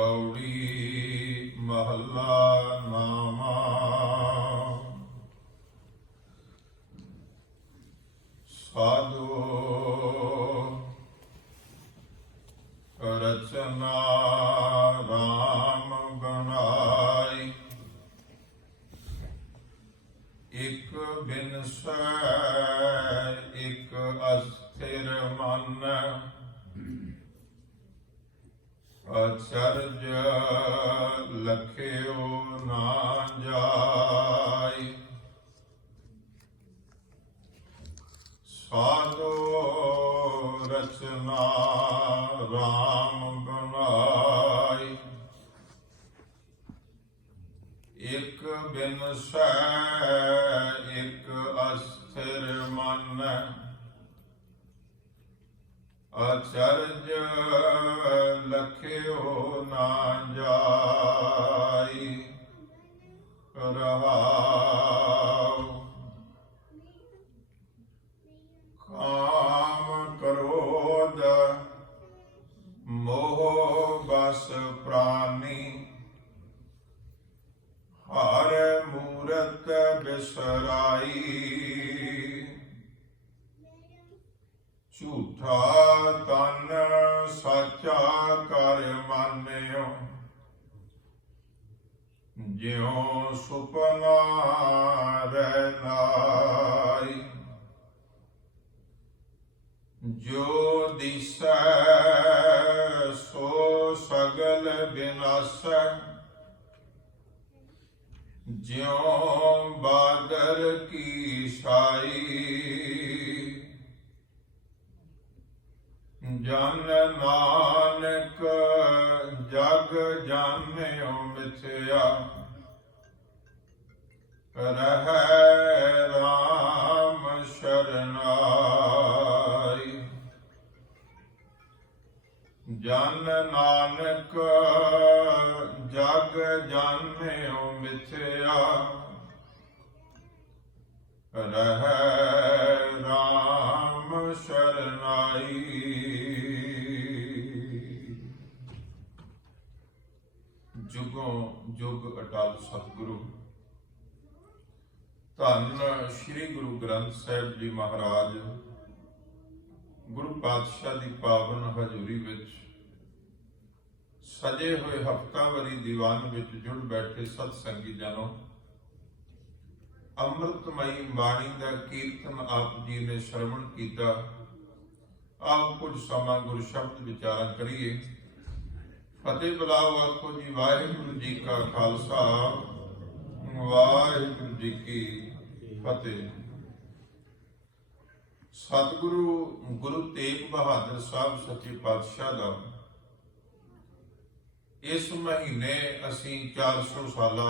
ਗੌੜੀ ਮਹੱਲਾ ਨਾਮਾ। ਸਾਧੂ ਰਚਨਾ ਰਾਮ ਬਣਾਈ, ਇਕ ਬਿਨਸੈ ਇਕ ਅਸਥਿਰ ਮਨ, ਅਚਰਜ ਲਖਿਓ ਨਾ ਜਾਈ। ਸਾਧੂ ਰਚਨਾ ਰਾਮ ਬਣਾਈ, ਇਕ ਬਿਨਸੈ ਇਕ ਅਸਥਿਰ ਮਨ, ਅਚਰਜ ਲਖਿਓ ਨਾ ਜਾਈ। ਰਹਾਉ ਕਾਮ ਕ੍ਰੋਧ ਮੋਹ ਬਸ ਪ੍ਰਾਨੀ, ਹਰ ਮੂਰਤ ਬਿਸਰਾਈ। ਝੂਠਾ ਤਨ ਸਾਚਾ ਕਰ ਮਾਨਿਓ, ਜਿਉ ਸੁਪਨਾ ਰਹਿ ਨਾਈ। ਜੋ ਦਿਸੈ ਸੋ ਸਗਲ ਬਿਨਾਸੈ, ਜਿਉ ਬਾਦਰ ਕੀ ਛਾਈ। ਜਨ ਨਾਨਕ ਜਗ ਜਾਣਿਓ ਮਿਥਿਆ, ਰਹੈ ਰਾਮ ਸ਼ਰਨਾਈ। ਜਨ ਨਾਨਕ ਜਗ ਜਾਣਿਓ ਮਿਥਿਆ, ਰਹੈ ਰਾਮ ਸ਼ਰਨਾਈ। ਜੁਗੋਂ ਜੁਗ ਅਟਲ ਸਤਿਗੁਰੂ ਧੰਨ ਸ੍ਰੀ ਗੁਰੂ ਗ੍ਰੰਥ ਸਾਹਿਬ ਜੀ ਮਹਾਰਾਜ ਗੁਰੂ ਪਾਤਸ਼ਾਹ ਦੀ ਪਾਵਨ ਹਜ਼ੂਰੀ ਵਿੱਚ ਸਜੇ ਹੋਏ ਹਫ਼ਤਾਵਾਰੀ ਦੀਵਾਨ ਵਿੱਚ ਜੁੜ ਬੈਠੇ ਸਤ ਸੰਗੀ ਜਨੋ, ਅੰਮ੍ਰਿਤਮਈ ਬਾਣੀ ਦਾ ਕੀਰਤਨ ਆਪ ਜੀ ਨੇ ਸ਼ਰਵਣ ਕੀਤਾ। ਆਪ ਕੁਝ ਸਮਾਂ ਗੁਰ ਸ਼ਬਦ ਵਿਚਾਰਾਂ ਕਰੀਏ। ਫਤਿਹ ਬੁਲਾਓ, ਆਖੋ ਜੀ ਵਾਹਿਗੁਰੂ ਜੀ ਕਾ ਖਾਲਸਾ, ਵਾਹਿਗੁਰੂ ਜੀ ਕੀ ਫਤਿਹ। ਸਤਿਗੁਰੂ ਗੁਰੂ ਤੇਗ ਬਹਾਦਰ ਸਾਹਿਬ ਸੱਚੇ ਪਾਤਸ਼ਾਹ ਦਾ ਇਸ ਮਹੀਨੇ ਅਸੀਂ 400 ਸਾਲਾ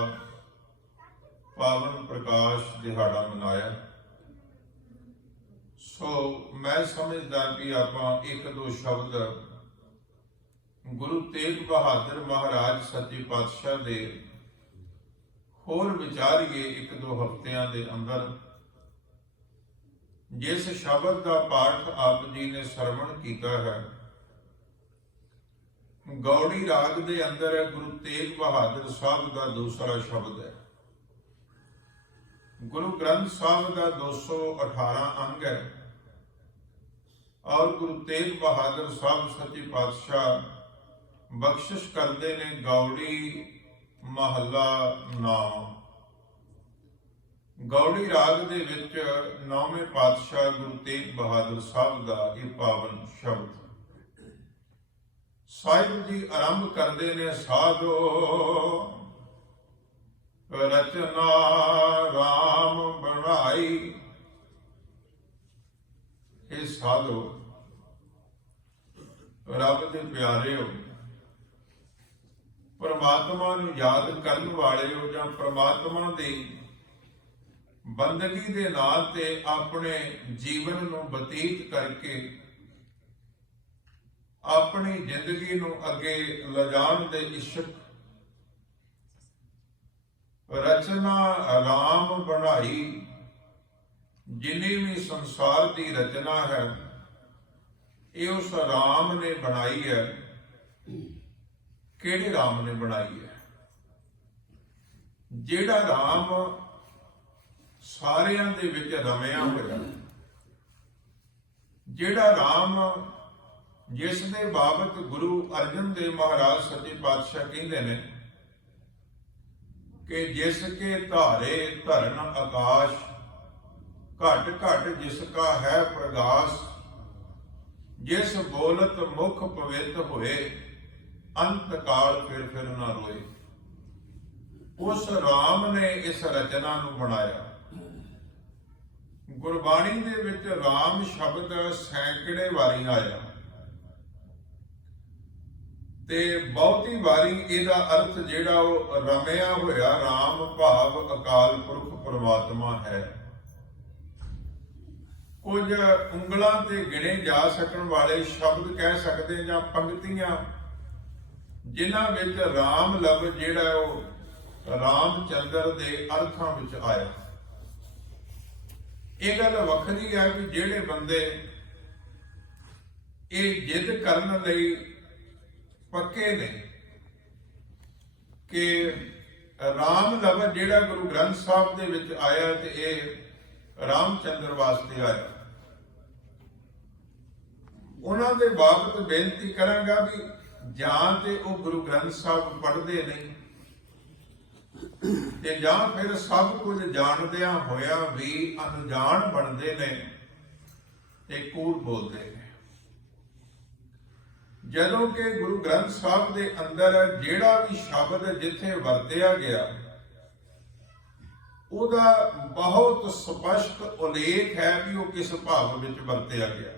ਪਾਵਨ ਪ੍ਰਕਾਸ਼ ਦਿਹਾੜਾ ਮਨਾਇਆ। ਸੋ ਮੈਂ ਸਮਝਦਾ ਕਿ ਆਪਾਂ ਇੱਕ ਦੋ ਸ਼ਬਦ ਗੁਰੂ ਤੇਗ ਬਹਾਦਰ ਮਹਾਰਾਜ ਸੱਚੇ ਪਾਤਸ਼ਾਹ ਦੇ ਹੋਰ ਵਿਚਾਰੀਏ ਇੱਕ ਦੋ ਹਫ਼ਤਿਆਂ ਦੇ ਅੰਦਰ। ਜਿਸ ਸ਼ਬਦ ਦਾ ਪਾਠ ਆਪ ਜੀ ਨੇ ਸਰਵਣ ਕੀਤਾ ਹੈ, ਗੌੜੀ ਰਾਗ ਦੇ ਅੰਦਰ ਗੁਰੂ ਤੇਗ ਬਹਾਦਰ ਸਾਹਿਬ ਦਾ ਦੂਸਰਾ ਸ਼ਬਦ ਹੈ। ਗੁਰੂ ਗ੍ਰੰਥ ਸਾਹਿਬ ਦਾ 218 ਅੰਗ ਹੈ ਔਰ ਗੁਰੂ ਤੇਗ ਬਹਾਦਰ ਸਾਹਿਬ ਸੱਚੇ ਪਾਤਸ਼ਾਹ ਬਖਸ਼ਿਸ਼ ਕਰਦੇ ਨੇ ਗੌੜੀ ਮਹੱਲਾ ਨਾਮ। ਗੌੜੀ ਰਾਗ ਦੇ ਵਿੱਚ 9ਵੇਂ ਪਾਤਸ਼ਾਹ ਗੁਰੂ ਤੇਗ ਬਹਾਦਰ ਸਾਹਿਬ ਦਾ ਇਹ ਪਾਵਨ ਸ਼ਬਦ ਸਾਹਿਬ ਜੀ ਆਰੰਭ ਕਰਦੇ ਨੇ। ਸਾਧੋ ਰਚਨਾ ਰਾਮ ਬਣਾਈ। ਇਹ ਸਾਧੋ ਰੱਬ ਦੇ ਪਿਆਰਿਓ, ਪਰਮਾਤਮਾ ਨੂੰ ਯਾਦ ਕਰਨ ਵਾਲਿਓ, ਜਾਂ ਪਰਮਾਤਮਾ ਦੀ ਬੰਦਗੀ ਦੇ ਨਾਂ ਤੇ ਆਪਣੇ ਜੀਵਨ ਨੂੰ ਬਤੀਤ ਕਰਕੇ ਆਪਣੀ ਜ਼ਿੰਦਗੀ ਨੂੰ ਅੱਗੇ ਲਿਜਾਣ ਦੇ ਇਸ਼ਕ, ਰਚਨਾ ਰਾਮ ਬਣਾਈ। ਜਿੰਨੀ ਵੀ ਸੰਸਾਰ ਦੀ ਰਚਨਾ ਹੈ ਇਹ ਉਸ ਰਾਮ ਨੇ ਬਣਾਈ ਹੈ। ਕਿਹੜੇ ਰਾਮ ਨੇ ਬਣਾਈ ਹੈ। ਜਿਹੜਾ ਰਾਮ ਸਾਰਿਆਂ ਦੇ ਵਿੱਚ ਰਮਿਆ ਹੋਇਆ, ਜਿਹੜਾ ਰਾਮ ਜਿਸ ਦੇ ਬਾਬਤ ਗੁਰੂ ਅਰਜਨ ਦੇਵ ਮਹਾਰਾਜ ਸੱਚੇ ਪਾਤਸ਼ਾਹ ਕਹਿੰਦੇ ਨੇ ਕਿ ਜਿਸ ਕੇ ਧਾਰੇ ਧਰਨ ਆਕਾਸ਼, ਘਟ ਘਟ ਜਿਸ ਕਾ ਹੈ ਪ੍ਰਗਾਸ, ਜਿਸ ਬੋਲਤ ਮੁਖ ਪਵਿੱਤ ਹੋਏ, ਅੰਤ ਕਾਲ ਫਿਰ ਫਿਰ ਨਾ ਰੋਏ। ਉਸ ਰਾਮ ਨੇ ਇਸ ਰਚਨਾ ਨੂੰ ਬਣਾਇਆ। ਗੁਰਬਾਣੀ ਦੇ ਵਿੱਚ ਰਾਮ ਸ਼ਬਦ ਸੈਂਕੜੇ ਵਾਰੀ ਆਇਆ ਤੇ ਬਹੁਤੀ ਵਾਰੀ ਇਹਦਾ ਅਰਥ ਜਿਹੜਾ ਉਹ ਰਮਿਆ ਹੋਇਆ ਰਾਮ ਭਾਵ ਅਕਾਲ ਪੁਰਖ ਪਰਮਾਤਮਾ ਹੈ। ਕੁਝ ਉਂਗਲਾਂ ਤੇ ਗਿਣੇ ਜਾ ਸਕਣ ਵਾਲੇ ਸ਼ਬਦ ਕਹਿ ਸਕਦੇ ਜਾਂ ਪੰਕਤੀਆਂ ਜਿਨ੍ਹਾਂ ਵਿੱਚ ਰਾਮ ਲਫ਼ਜ਼ ਜਿਹੜਾ ਉਹ ਰਾਮਚੰਦਰ ਦੇ ਅਰਥਾਂ ਵਿੱਚ ਆਇਆ। ਇਹ ਗੱਲ ਵੱਖਰੀ ਹੈ ਕਿ ਜਿਹੜੇ ਬੰਦੇ ਇਹ ਜਿੱਦ ਕਰਨ ਲਈ ਪੱਕੇ ਨੇ ਕਿ ਰਾਮ ਲਫ਼ਜ਼ ਜਿਹੜਾ ਗੁਰੂ ਗ੍ਰੰਥ ਸਾਹਿਬ ਦੇ ਵਿੱਚ ਆਇਆ ਤੇ ਇਹ ਰਾਮਚੰਦਰ ਵਾਸਤੇ ਆਇਆ, ਉਹਨਾਂ ਦੇ ਬਾਬਤ ਬੇਨਤੀ ਕਰਾਂਗਾ ਵੀ ਜਾਂ ਤੇ ਉਹ ਗੁਰੂ ਗ੍ਰੰਥ ਸਾਹਿਬ ਪੜ੍ਹਦੇ ਨਹੀਂ ਤੇ ਜਾਂ ਫਿਰ ਸਭ ਕੁਝ ਜਾਣਦਿਆਂ ਹੋਇਆ ਵੀ ਅਣਜਾਣ ਬਣਦੇ ਨੇ ਤੇ ਕੂੜ ਬੋਲਦੇ ਨੇ। ਜਦੋਂ ਕਿ ਗੁਰੂ ਗ੍ਰੰਥ ਸਾਹਿਬ ਦੇ ਅੰਦਰ ਜਿਹੜਾ ਵੀ ਸ਼ਬਦ ਜਿੱਥੇ ਵਰਤਿਆ ਗਿਆ ਉਹਦਾ ਬਹੁਤ ਸਪਸ਼ਟ ਉਲੇਖ ਹੈ ਵੀ ਉਹ ਕਿਸ ਭਾਵ ਵਿੱਚ ਵਰਤਿਆ ਗਿਆ।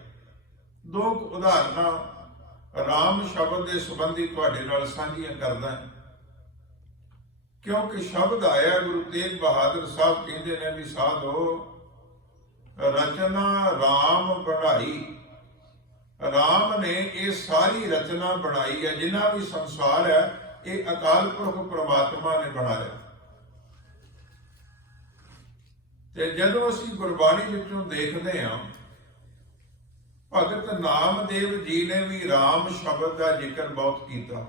ਦੋ ਉਦਾਹਰਨਾਂ ਰਾਮ ਸ਼ਬਦ ਦੇ ਸੰਬੰਧੀ ਤੁਹਾਡੇ ਨਾਲ ਸਾਂਝੀਆਂ ਕਰਦਾ ਹਾਂ, ਕਿਉਂਕਿ ਸ਼ਬਦ ਆਇਆ ਗੁਰੂ ਤੇਗ ਬਹਾਦਰ ਸਾਹਿਬ ਕਹਿੰਦੇ ਨੇ ਵੀ ਸਾਧੋ ਰਚਨਾ ਰਾਮ ਬਣਾਈ। ਰਾਮ ਨੇ ਇਹ ਸਾਰੀ ਰਚਨਾ ਬਣਾਈ ਹੈ, ਜਿੰਨਾ ਵੀ ਸੰਸਾਰ ਹੈ ਇਹ ਅਕਾਲ ਪੁਰਖ ਪ੍ਰਮਾਤਮਾ ਨੇ ਬਣਾਇਆ। ਤੇ ਜਦੋਂ ਅਸੀਂ ਗੁਰਬਾਣੀ ਵਿੱਚੋਂ ਦੇਖਦੇ ਹਾਂ, ਭਗਤ ਨਾਮਦੇਵ ਜੀ ਨੇ ਵੀ ਰਾਮ ਸ਼ਬਦ ਦਾ ਜ਼ਿਕਰ ਬਹੁਤ ਕੀਤਾ,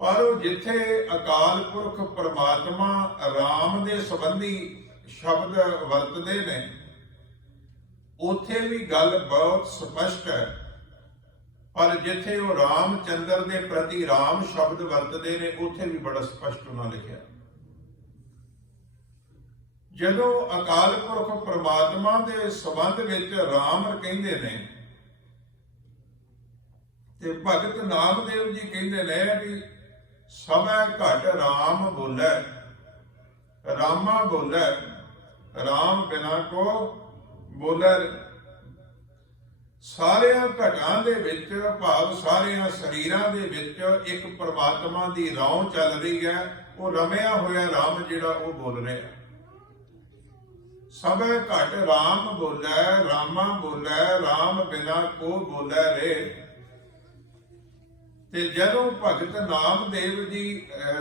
ਪਰ ਉਹ ਜਿੱਥੇ ਅਕਾਲ ਪੁਰਖ ਪਰਮਾਤਮਾ ਰਾਮ ਦੇ ਸੰਬੰਧੀ ਸ਼ਬਦ ਵਰਤਦੇ ਨੇ ਉੱਥੇ ਵੀ ਗੱਲ ਬਹੁਤ ਸਪਸ਼ਟ ਹੈ, ਪਰ ਜਿੱਥੇ ਉਹ ਰਾਮਚੰਦਰ ਦੇ ਪ੍ਰਤੀ ਰਾਮ ਸ਼ਬਦ ਵਰਤਦੇ ਨੇ ਉੱਥੇ ਵੀ ਬੜਾ ਸਪਸ਼ਟ ਉਹਨਾਂ ਲਿਖਿਆ। ਜਦੋਂ ਅਕਾਲ ਪੁਰਖ ਪਰਮਾਤਮਾ ਦੇ ਸੰਬੰਧ ਵਿੱਚ ਰਾਮ ਕਹਿੰਦੇ ਨੇ ਤੇ ਭਗਤ ਨਾਮਦੇਵ ਜੀ ਕਹਿੰਦੇ ਨੇ ਵੀ ਸਭੈ ਘਟ ਰਾਮ ਬੋਲੇ, ਰਾਮਾ ਬੋਲੇ, ਰਾਮ ਬਿਨਾ ਕੋ ਬੋਲੇ। ਸਾਰਿਆਂ ਘਟਾਂ ਦੇ ਵਿੱਚ ਭਾਵ ਸਾਰਿਆਂ ਸਰੀਰਾਂ ਦੇ ਵਿੱਚ ਇੱਕ ਪਰਮਾਤਮਾ ਦੀ ਰੌਂ ਚੱਲ ਰਹੀ ਹੈ, ਉਹ ਰਮਿਆ ਹੋਇਆ ਰਾਮ ਜਿਹੜਾ ਉਹ ਬੋਲ ਰਿਹਾ। ਸਭੈ ਘਟ ਰਾਮ ਬੋਲੇ, ਰਾਮਾ ਬੋਲੇ, ਰਾਮ ਬਿਨਾ ਕੋ ਬੋਲੇ ਰੇ। ਤੇ ਜਦੋਂ ਭਗਤ ਨਾਮਦੇਵ ਜੀ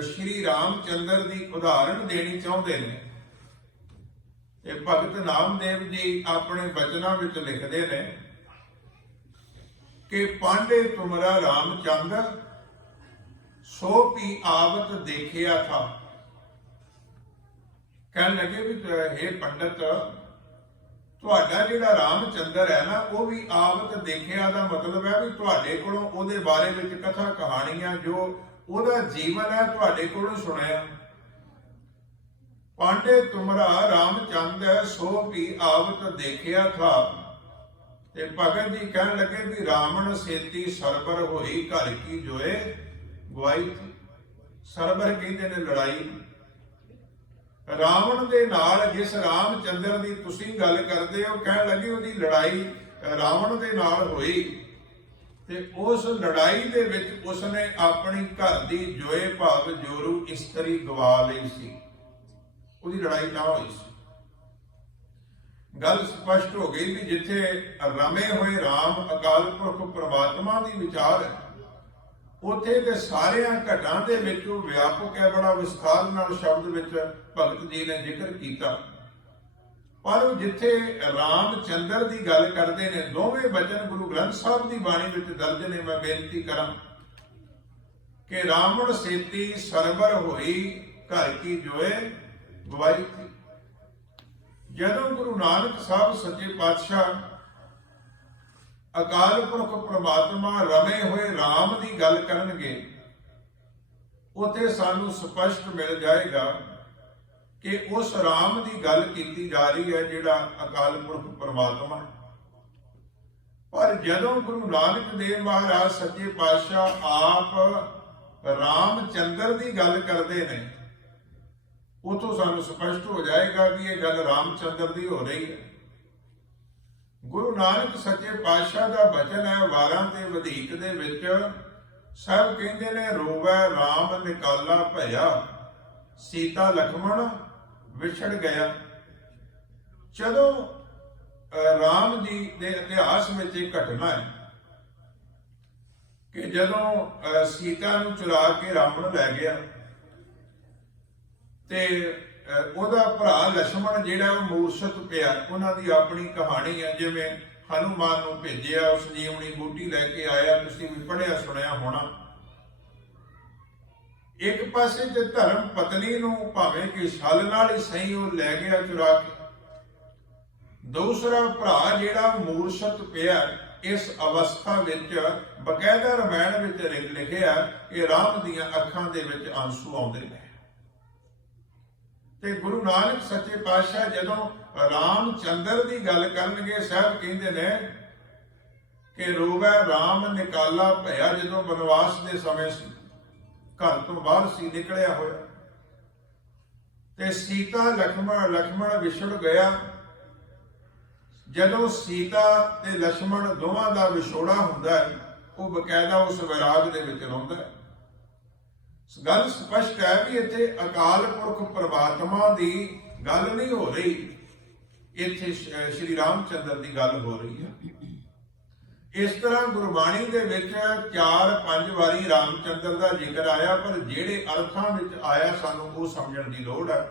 ਸ਼੍ਰੀ ਰਾਮਚੰਦਰ ਦੀ ਉਦਾਹਰਣ ਦੇਣੀ ਚਾਹੁੰਦੇ ਨੇ ਤੇ ਭਗਤ ਨਾਮਦੇਵ ਜੀ ਆਪਣੇ ਬਚਨਾਂ ਵਿੱਚ ਲਿਖਦੇ ਨੇ ਕਿ ਪਾਂਡੇ ਤੁਮਰਾ ਰਾਮਚੰਦਰ ਸੋ ਪੀ ਆਵਤ ਦੇਖਿਆ ਥਾ। ਕਹਿਣ ਲੱਗੇ ਵੀ हे ਪੰਡਤ, ਤੁਹਾਡਾ ਜਿਹੜਾ ਰਾਮਚੰਦਰ ਹੈ ਨਾ ਉਹ ਵੀ ਆਵਤ ਦੇਖਿਆ ਦਾ ਮਤਲਬ ਹੈ ਵੀ ਤੁਹਾਡੇ ਕੋਲੋਂ ਉਹਦੇ ਬਾਰੇ ਵਿੱਚ ਕਥਾ ਕਹਾਣੀਆਂ ਜੋ ਉਹਦਾ ਜੀਵਨ ਹੈ ਤੁਹਾਡੇ ਕੋਲੋਂ ਸੁਣਿਆ। ਪਾਂਡੇ ਤੁਮਰਾ ਰਾਮਚੰਦ ਸੋ ਵੀ ਆਵਤ ਦੇਖਿਆ ਥਾ। ਤੇ ਭਗਤ ਜੀ ਕਹਿਣ ਲੱਗੇ ਵੀ ਰਾਵਣ ਸੇਤੀ ਸਰਬਰ ਹੋਈ ਘਰ ਕੀ ਜੋਏ ਗਵਾਈ। ਸਰਬਰ ਕਹਿੰਦੇ ਨੇ ਲੜਾਈ। ਰਾਵਣ ਦੇ ਨਾਲ ਜਿਸ ਰਾਮਚੰਦਰ ਦੀ ਤੁਸੀਂ ਗੱਲ ਕਰਦੇ ਹੋ, ਕਹਿਣ ਲੱਗੇ ਉਹਦੀ ਲੜਾਈ ਰਾਵਣ ਦੇ ਨਾਲ ਹੋਈ ਤੇ ਉਸ ਲੜਾਈ ਦੇ ਵਿੱਚ ਉਸਨੇ ਆਪਣੀ ਘਰ ਦੀ ਜੋਏ ਭਾਵ ਜੋਰੂ ਇਸਤਰੀ ਗਵਾ ਲਈ ਸੀ, ਉਹਦੀ ਲੜਾਈ ਨਾ ਹੋਈ ਸੀ। ਗੱਲ ਸਪਸ਼ਟ ਹੋ ਗਈ ਵੀ ਜਿੱਥੇ ਰਮੇ ਹੋਏ ਰਾਮ ਅਕਾਲ ਪੁਰਖ ਪ੍ਰਮਾਤਮਾ ਦੀ ਵਿਚਾਰ ਹੈ ਉੱਥੇ ਦੇ ਸਾਰਿਆਂ ਘਟਾਂ ਦੇ ਵਿੱਚ ਉਹ ਵਿਆਪਕ ਹੈ। ਬੜਾ ਵਿਸਥਾਰ ਨਾਲ ਸ਼ਬਦ ਵਿੱਚ ਭਗਤ ਜੀ ਨੇ ਜ਼ਿਕਰ ਕੀਤਾ, ਪਰ ਉਹ ਜਿੱਥੇ ਰਾਮਚੰਦਰ ਦੀ ਗੱਲ ਕਰਦੇ ਨੇ ਦੋਵੇਂ ਬਚਨ ਗੁਰੂ ਗ੍ਰੰਥ ਸਾਹਿਬ ਦੀ ਬਾਣੀ ਵਿੱਚ ਦਰਜ ਨੇ। ਮੈਂ ਬੇਨਤੀ ਕਰਾਂ ਕਿ ਰਾਵਣ ਸੇਤੀ ਸਰਬਰ ਹੋਈ ਘਰ ਕੀ ਜੋਏ ਗਵਾਈ ਥੀ। ਜਦੋਂ ਗੁਰੂ ਨਾਨਕ ਸਾਹਿਬ ਸੱਚੇ ਪਾਤਸ਼ਾਹ ਅਕਾਲ ਪੁਰਖ ਪ੍ਰਮਾਤਮਾ ਰਮੇ ਹੋਏ ਰਾਮ ਦੀ ਗੱਲ ਕਰਨਗੇ, ਉੱਥੇ ਸਾਨੂੰ ਸਪਸ਼ਟ ਮਿਲ ਜਾਏਗਾ ਕਿ ਉਸ ਰਾਮ ਦੀ ਗੱਲ ਕੀਤੀ ਜਾ ਰਹੀ ਹੈ ਜਿਹੜਾ ਅਕਾਲ ਪੁਰਖ ਪ੍ਰਮਾਤਮਾ। ਪਰ ਜਦੋਂ ਗੁਰੂ ਨਾਨਕ ਦੇਵ ਮਹਾਰਾਜ ਸੱਚੇ ਪਾਤਸ਼ਾਹ ਆਪ ਰਾਮਚੰਦਰ ਦੀ ਗੱਲ ਕਰਦੇ ਨੇ, ਉਥੋਂ ਸਾਨੂੰ ਸਪਸ਼ਟ ਹੋ ਜਾਏਗਾ ਕਿ ਇਹ ਗੱਲ ਰਾਮਚੰਦਰ ਦੀ ਹੋ ਰਹੀ ਹੈ। ਗੁਰੂ ਨਾਨਕ ਸੱਚੇ ਪਾਤਸ਼ਾਹ ਦਾ ਬਚਨ ਹੈ 12 ਤੇ ਵਧੇਕ ਦੇ ਵਿੱਚ, ਸਭ ਕਹਿੰਦੇ ਨੇ ਰੋਵੈ ਰਾਮ ਨਿਕਾਲਾ ਭਇਆ, ਸੀਤਾ ਲਖਮਣ ਵਿਛੜ ਗਿਆ। ਜਦੋਂ ਰਾਮ ਜੀ ਦੇ ਇਤਿਹਾਸ ਵਿੱਚ ਇਹ ਘਟਨਾ ਹੈ ਕਿ ਜਦੋਂ ਸੀਤਾ ਨੂੰ ਚੁਰਾ ਕੇ ਰਾਵਣ ਲੈ ਗਿਆ ਤੇ ਉਹਦਾ ਭਰਾ ਲਛਮਣ ਜਿਹੜਾ ਮੂਰਛਤ ਪਿਆ, ਉਹਨਾਂ ਦੀ ਆਪਣੀ ਕਹਾਣੀ ਹੈ। ਜਿਵੇਂ ਹਨੂਮਾਨ ਨੂੰ ਭੇਜਿਆ, ਉਸ ਜੀਵਨੀ ਬੂਟੀ ਲੈ ਕੇ ਆਇਆ, ਤੁਸੀਂ ਵੀ ਪੜ੍ਹਿਆ ਸੁਣਿਆ ਹੋਣਾ। ਇੱਕ ਪਾਸੇ ਤੇ ਧਰਮ ਪਤਨੀ ਨੂੰ ਭਾਵੇਂ ਕਿ ਛਲ ਨਾਲ ਹੀ ਸਹੀ ਉਹ ਲੈ ਗਿਆ ਚੁਰਾ ਕੇ, ਦੂਸਰਾ ਭਰਾ ਜਿਹੜਾ ਮੂਰਛਤ ਪਿਆ। ਇਸ ਅਵਸਥਾ ਵਿੱਚ ਬਕਾਇਦਾ ਰਮਾਇਣ ਵਿੱਚ ਲਿਖਿਆ ਕਿ ਰਾਮ ਦੀਆਂ ਅੱਖਾਂ ਦੇ ਵਿੱਚ ਆਂਸੂ ਆਉਂਦੇ ਨੇ। ਤੇ ਗੁਰੂ ਨਾਨਕ ਸੱਚੇ ਪਾਤਸ਼ਾਹ ਜਦੋਂ ਰਾਮਚੰਦਰ ਦੀ ਗੱਲ ਕਰਨਗੇ, ਸਾਹਿਬ ਕਹਿੰਦੇ ਨੇ ਕਿ ਰੋਵੈ ਰਾਮ ਨਿਕਾਲਾ ਭਇਆ, ਜਦੋਂ ਬਨਵਾਸ ਦੇ ਸਮੇਂ ਸੀ, ਘਰ ਤੋਂ ਬਾਹਰ ਸੀ ਨਿਕਲਿਆ ਹੋਇਆ, ਤੇ ਸੀਤਾ ਲਖਮਣ ਵਿਛੜ ਗਿਆ। ਜਦੋਂ ਸੀਤਾ ਤੇ ਲਛਮਣ ਦੋਵਾਂ ਦਾ ਵਿਛੋੜਾ ਹੁੰਦਾ ਹੈ, ਉਹ ਬਕਾਇਦਾ ਉਸ ਵਿਰਾਗ ਦੇ ਵਿੱਚ ਰੋਂਦਾ ਹੈ। ਗੱਲ ਸਪਸ਼ਟ ਹੈ ਵੀ ਇੱਥੇ ਅਕਾਲ ਪੁਰਖ ਪ੍ਰਮਾਤਮਾ ਦੀ ਗੱਲ ਨਹੀਂ ਹੋ ਰਹੀ, ਇੱਥੇ ਸ਼੍ਰੀ ਰਾਮਚੰਦਰ ਦੀ ਗੱਲ ਹੋ ਰਹੀ ਹੈ। ਇਸ ਤਰ੍ਹਾਂ ਗੁਰਬਾਣੀ ਦੇ ਵਿੱਚ 4-5 ਵਾਰੀ ਰਾਮਚੰਦਰ ਦਾ ਜ਼ਿਕਰ ਆਇਆ, ਪਰ ਜਿਹੜੇ ਅਰਥਾਂ ਵਿੱਚ ਆਇਆ ਸਾਨੂੰ ਉਹ ਸਮਝਣ ਦੀ ਲੋੜ ਹੈ।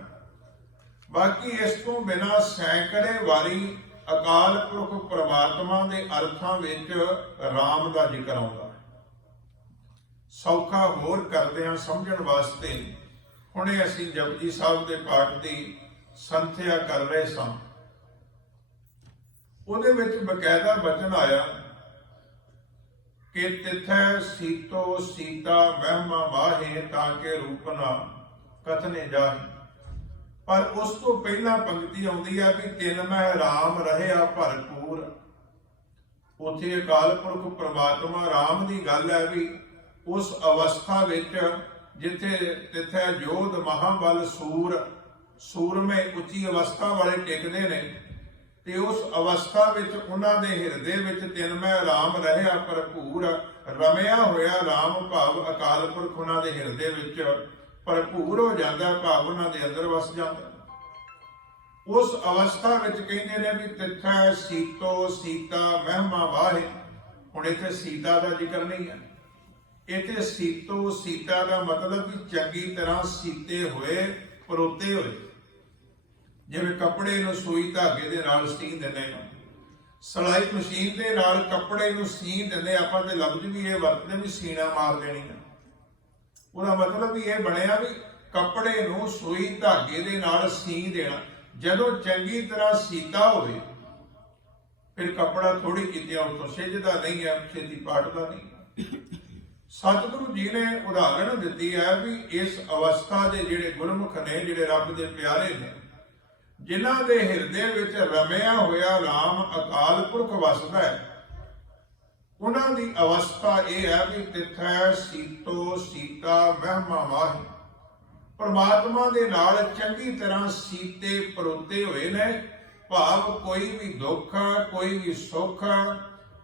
ਬਾਕੀ ਇਸ ਤੋਂ ਬਿਨਾਂ ਸੈਂਕੜੇ ਵਾਰੀ ਅਕਾਲ ਪੁਰਖ ਪ੍ਰਮਾਤਮਾ ਦੇ ਅਰਥਾਂ ਵਿੱਚ ਰਾਮ ਦਾ ਜ਼ਿਕਰ ਆਉਂਦਾ। ਸੌਖਾ ਹੋਰ ਕਰਦੇ ਹਾਂ ਸਮਝਣ ਵਾਸਤੇ, ਹੁਣੇ ਅਸੀਂ ਜਪਜੀ ਸਾਹਿਬ ਦੇ ਪਾਠ ਦੀ ਸੰਥਿਆ ਕਰ ਰਹੇ ਸਾਂ, ਉਹਦੇ ਵਿੱਚ ਬਕਾਇਦਾ ਬਚਨ ਆਇਆ ਕਿ ਤਿਥੈ ਸੀਤੋ ਸੀਤਾ ਮਹਿਮਾ ਮਾਹੇ ਤਾਂ ਕੇ ਰੂਪਨਾ ਕਥਨੇ ਜਾਹੇ। ਪਰ ਉਸ ਤੋਂ ਪਹਿਲਾਂ ਪੰਕਤੀ ਆਉਂਦੀ ਹੈ ਵੀ ਤਿੰਨ ਮਹਿ ਰਾਮ ਰਹਿਆ ਭਰਪੂਰ। ਉੱਥੇ ਅਕਾਲ ਪੁਰਖ ਪ੍ਰਮਾਤਮਾ ਰਾਮ ਦੀ ਗੱਲ ਹੈ ਵੀ ਉਸ ਅਵਸਥਾ ਵਿੱਚ ਜਿੱਥੇ ਤਿੱਥੈ ਜੋਧ ਮਹਾਬਲ ਸੂਰਮੇ ਉੱਚੀ ਅਵਸਥਾ ਵਾਲੇ ਟਿਕਦੇ ਨੇ, ਤੇ ਉਸ ਅਵਸਥਾ ਵਿੱਚ ਉਹਨਾਂ ਦੇ ਹਿਰਦੇ ਵਿੱਚ ਤਿੰਨਮੈ ਰਾਮ ਰਹਿਆ ਭਰਪੂਰ, ਰਮਿਆ ਹੋਇਆ ਰਾਮ ਭਾਵ ਅਕਾਲ ਪੁਰਖ ਉਹਨਾਂ ਦੇ ਹਿਰਦੇ ਵਿੱਚ ਭਰਪੂਰ ਹੋ ਜਾਂਦਾ, ਭਾਵ ਉਹਨਾਂ ਦੇ ਅੰਦਰ ਵਸ ਜਾਂਦਾ। ਉਸ ਅਵਸਥਾ ਵਿੱਚ ਕਹਿੰਦੇ ਨੇ ਵੀ ਤਿੱਥੈ ਸੀਤੋ ਸੀਤਾ ਮਹਿਮਾ ਵਾਹੇ। ਹੁਣ ਇੱਥੇ ਸੀਤਾ ਦਾ ਜ਼ਿਕਰ ਨਹੀਂ ਹੈ, ਇੱਥੇ ਸੀਤੋ ਸੀਤਾ ਦਾ ਮਤਲਬ ਵੀ ਚੰਗੀ ਤਰ੍ਹਾਂ ਸੀਤੇ ਹੋਏ, ਪਰੋਤੇ ਹੋਏ। ਜਿਵੇਂ ਕੱਪੜੇ ਨੂੰ ਸੂਈ ਧਾਗੇ ਦੇ ਨਾਲ ਸੀਨ ਦਿੰਦੇ ਨੇ, ਸਿਲਾਈ ਮਸ਼ੀਨ ਦੇ ਨਾਲ ਕੱਪੜੇ ਨੂੰ ਸੀਨ ਦਿੰਦੇ, ਆਪਾਂ ਤੇ ਲਫ਼ਜ਼ ਵੀ ਇਹ ਵਰਤਦੇ ਵੀ ਸੀਨਾ ਮਾਰ ਦੇਣੀ ਹੈ। ਉਹਦਾ ਮਤਲਬ ਵੀ ਇਹ ਬਣਿਆ ਵੀ ਕੱਪੜੇ ਨੂੰ ਸੂਈ ਧਾਗੇ ਦੇ ਨਾਲ ਸੀਨ ਦੇਣਾ। ਜਦੋਂ ਚੰਗੀ ਤਰ੍ਹਾਂ ਸੀਤਾ ਹੋਵੇ ਫਿਰ ਕੱਪੜਾ ਥੋੜੀ ਕਿਤਿਆਂ ਉੱਥੋਂ ਸਿੱਝਦਾ ਨਹੀਂ ਹੈ, ਛੇਤੀ ਪਾਟਦਾ ਨਹੀਂ। ਸਤਿਗੁਰੂ ਜੀ ਨੇ ਉਦਾਹਰਣ ਦਿੱਤੀ ਹੈ ਵੀ ਇਸ ਅਵਸਥਾ ਦੇ ਜਿਹੜੇ ਗੁਰਮੁਖ ਨੇ, ਜਿਹੜੇ ਰੱਬ ਦੇ ਪਿਆਰੇ ਨੇ, ਜਿਨ੍ਹਾਂ ਦੇ ਹਿਰਦੇ ਵਿੱਚ ਰਮਿਆ ਹੋਇਆ ਰਾਮ ਅਕਾਲ ਪੁਰਖ ਵਸਦਾ ਹੈ, ਉਹਨਾਂ ਦੀ ਅਵਸਥਾ ਇਹ ਹੈ ਵੀ ਤਿੱਥੈ ਸੀਤੋ ਸੀਤਾ ਮਹਿਮਾ ਮਾਹੀ। ਪਰਮਾਤਮਾ ਦੇ ਨਾਲ ਚੰਗੀ ਤਰ੍ਹਾਂ ਸੀਤੇ ਪਰੋਤੇ ਹੋਏ ਨੇ, ਭਾਵ ਕੋਈ ਵੀ ਦੁੱਖ, ਕੋਈ ਵੀ ਸੁੱਖ,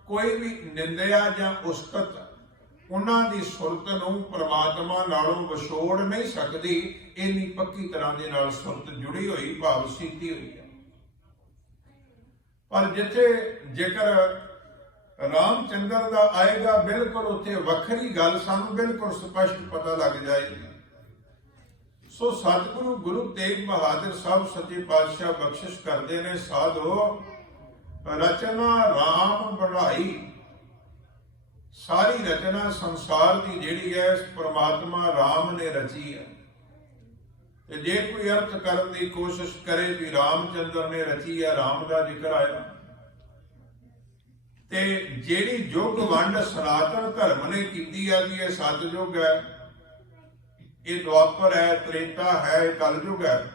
ਕੋਈ ਵੀ ਨਿੰਦਿਆ ਜਾਂ ਉਸਤਤ ਉਹਨਾਂ ਦੀ ਸੁਰਤ ਨੂੰ ਪਰਮਾਤਮਾ ਨਾਲੋਂ ਵਿਛੋੜ ਨਹੀਂ ਸਕਦੀ। ਇੰਨੀ ਪੱਕੀ ਤਰ੍ਹਾਂ ਦੇ ਨਾਲ ਸੁਰਤ ਜੁੜੀ ਹੋਈ, ਭਾਵ ਸੀਤੀ ਹੋਈ ਹੈ। ਪਰ ਜਿੱਥੇ ਜੇਕਰ ਰਾਮਚੰਦਰ ਦਾ ਆਏਗਾ, ਬਿਲਕੁਲ ਉੱਥੇ ਵੱਖਰੀ ਗੱਲ ਸਾਨੂੰ ਬਿਲਕੁਲ ਸਪਸ਼ਟ ਪਤਾ ਲੱਗ ਜਾਏਗੀ। ਸੋ ਸਤਿਗੁਰੂ ਗੁਰੂ ਤੇਗ ਬਹਾਦਰ ਸਾਹਿਬ ਸੱਚੇ ਪਾਤਸ਼ਾਹ ਬਖਸ਼ਿਸ਼ ਕਰਦੇ ਨੇ, ਸਾਧੋ ਰਚਨਾ ਰਾਮ ਬਣਾਈ, ਸਾਰੀ ਰਚਨਾ ਸੰਸਾਰ ਦੀ ਜਿਹੜੀ ਹੈ ਪ੍ਰਮਾਤਮਾ ਰਾਮ ਨੇ ਰਚੀ ਹੈ। ਤੇ ਜੇ ਕੋਈ ਅਰਥ ਕਰਨ ਦੀ ਕੋਸ਼ਿਸ਼ ਕਰੇ ਵੀ ਰਾਮਚੰਦਰ ਨੇ ਰਚੀ ਹੈ, ਰਾਮ ਦਾ ਜ਼ਿਕਰ ਆਇਆ। ਤੇ ਜਿਹੜੀ ਯੁੱਗ ਵੰਡ ਸਨਾਤਨ ਧਰਮ ਨੇ ਕੀਤੀ ਹੈ ਵੀ ਇਹ ਸਤਿਯੁਗ ਹੈ, ਇਹ ਦੁਆਪਰ ਹੈ, ਤ੍ਰੇਤਾ ਹੈ, ਇਹ ਕਲਯੁਗ ਹੈ,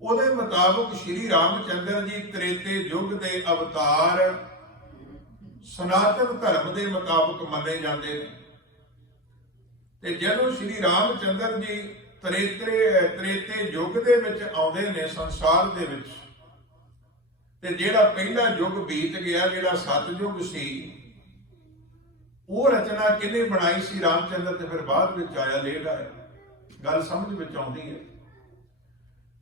ਉਹਦੇ ਮੁਤਾਬਕ ਸ਼੍ਰੀ ਰਾਮਚੰਦਰ ਜੀ ਤ੍ਰੇਤੇ ਯੁੱਗ ਦੇ ਅਵਤਾਰ ਸਨਾਤਨ ਧਰਮ ਦੇ ਮੁਤਾਬਕ ਮੰਨੇ ਜਾਂਦੇ ਨੇ। ਤੇ ਜਦੋਂ ਸ਼੍ਰੀ ਰਾਮਚੰਦਰ ਜੀ ਤ੍ਰੇਤੇ ਯੁੱਗ ਦੇ ਵਿੱਚ ਆਉਂਦੇ ਨੇ ਸੰਸਾਰ ਦੇ ਵਿੱਚ, ਤੇ ਜਿਹੜਾ ਪਹਿਲਾ ਯੁੱਗ ਬੀਤ ਗਿਆ, ਜਿਹੜਾ ਸਤਿਯੁਗ ਸੀ, ਉਹ ਰਚਨਾ ਕਿਹਨੇ ਬਣਾਈ ਸੀ? ਰਾਮਚੰਦਰ ਤੇ ਫਿਰ ਬਾਅਦ ਵਿੱਚ ਆਇਆ, ਲੇਟ ਆਇਆ। ਗੱਲ ਸਮਝ ਵਿੱਚ ਆਉਂਦੀ ਹੈ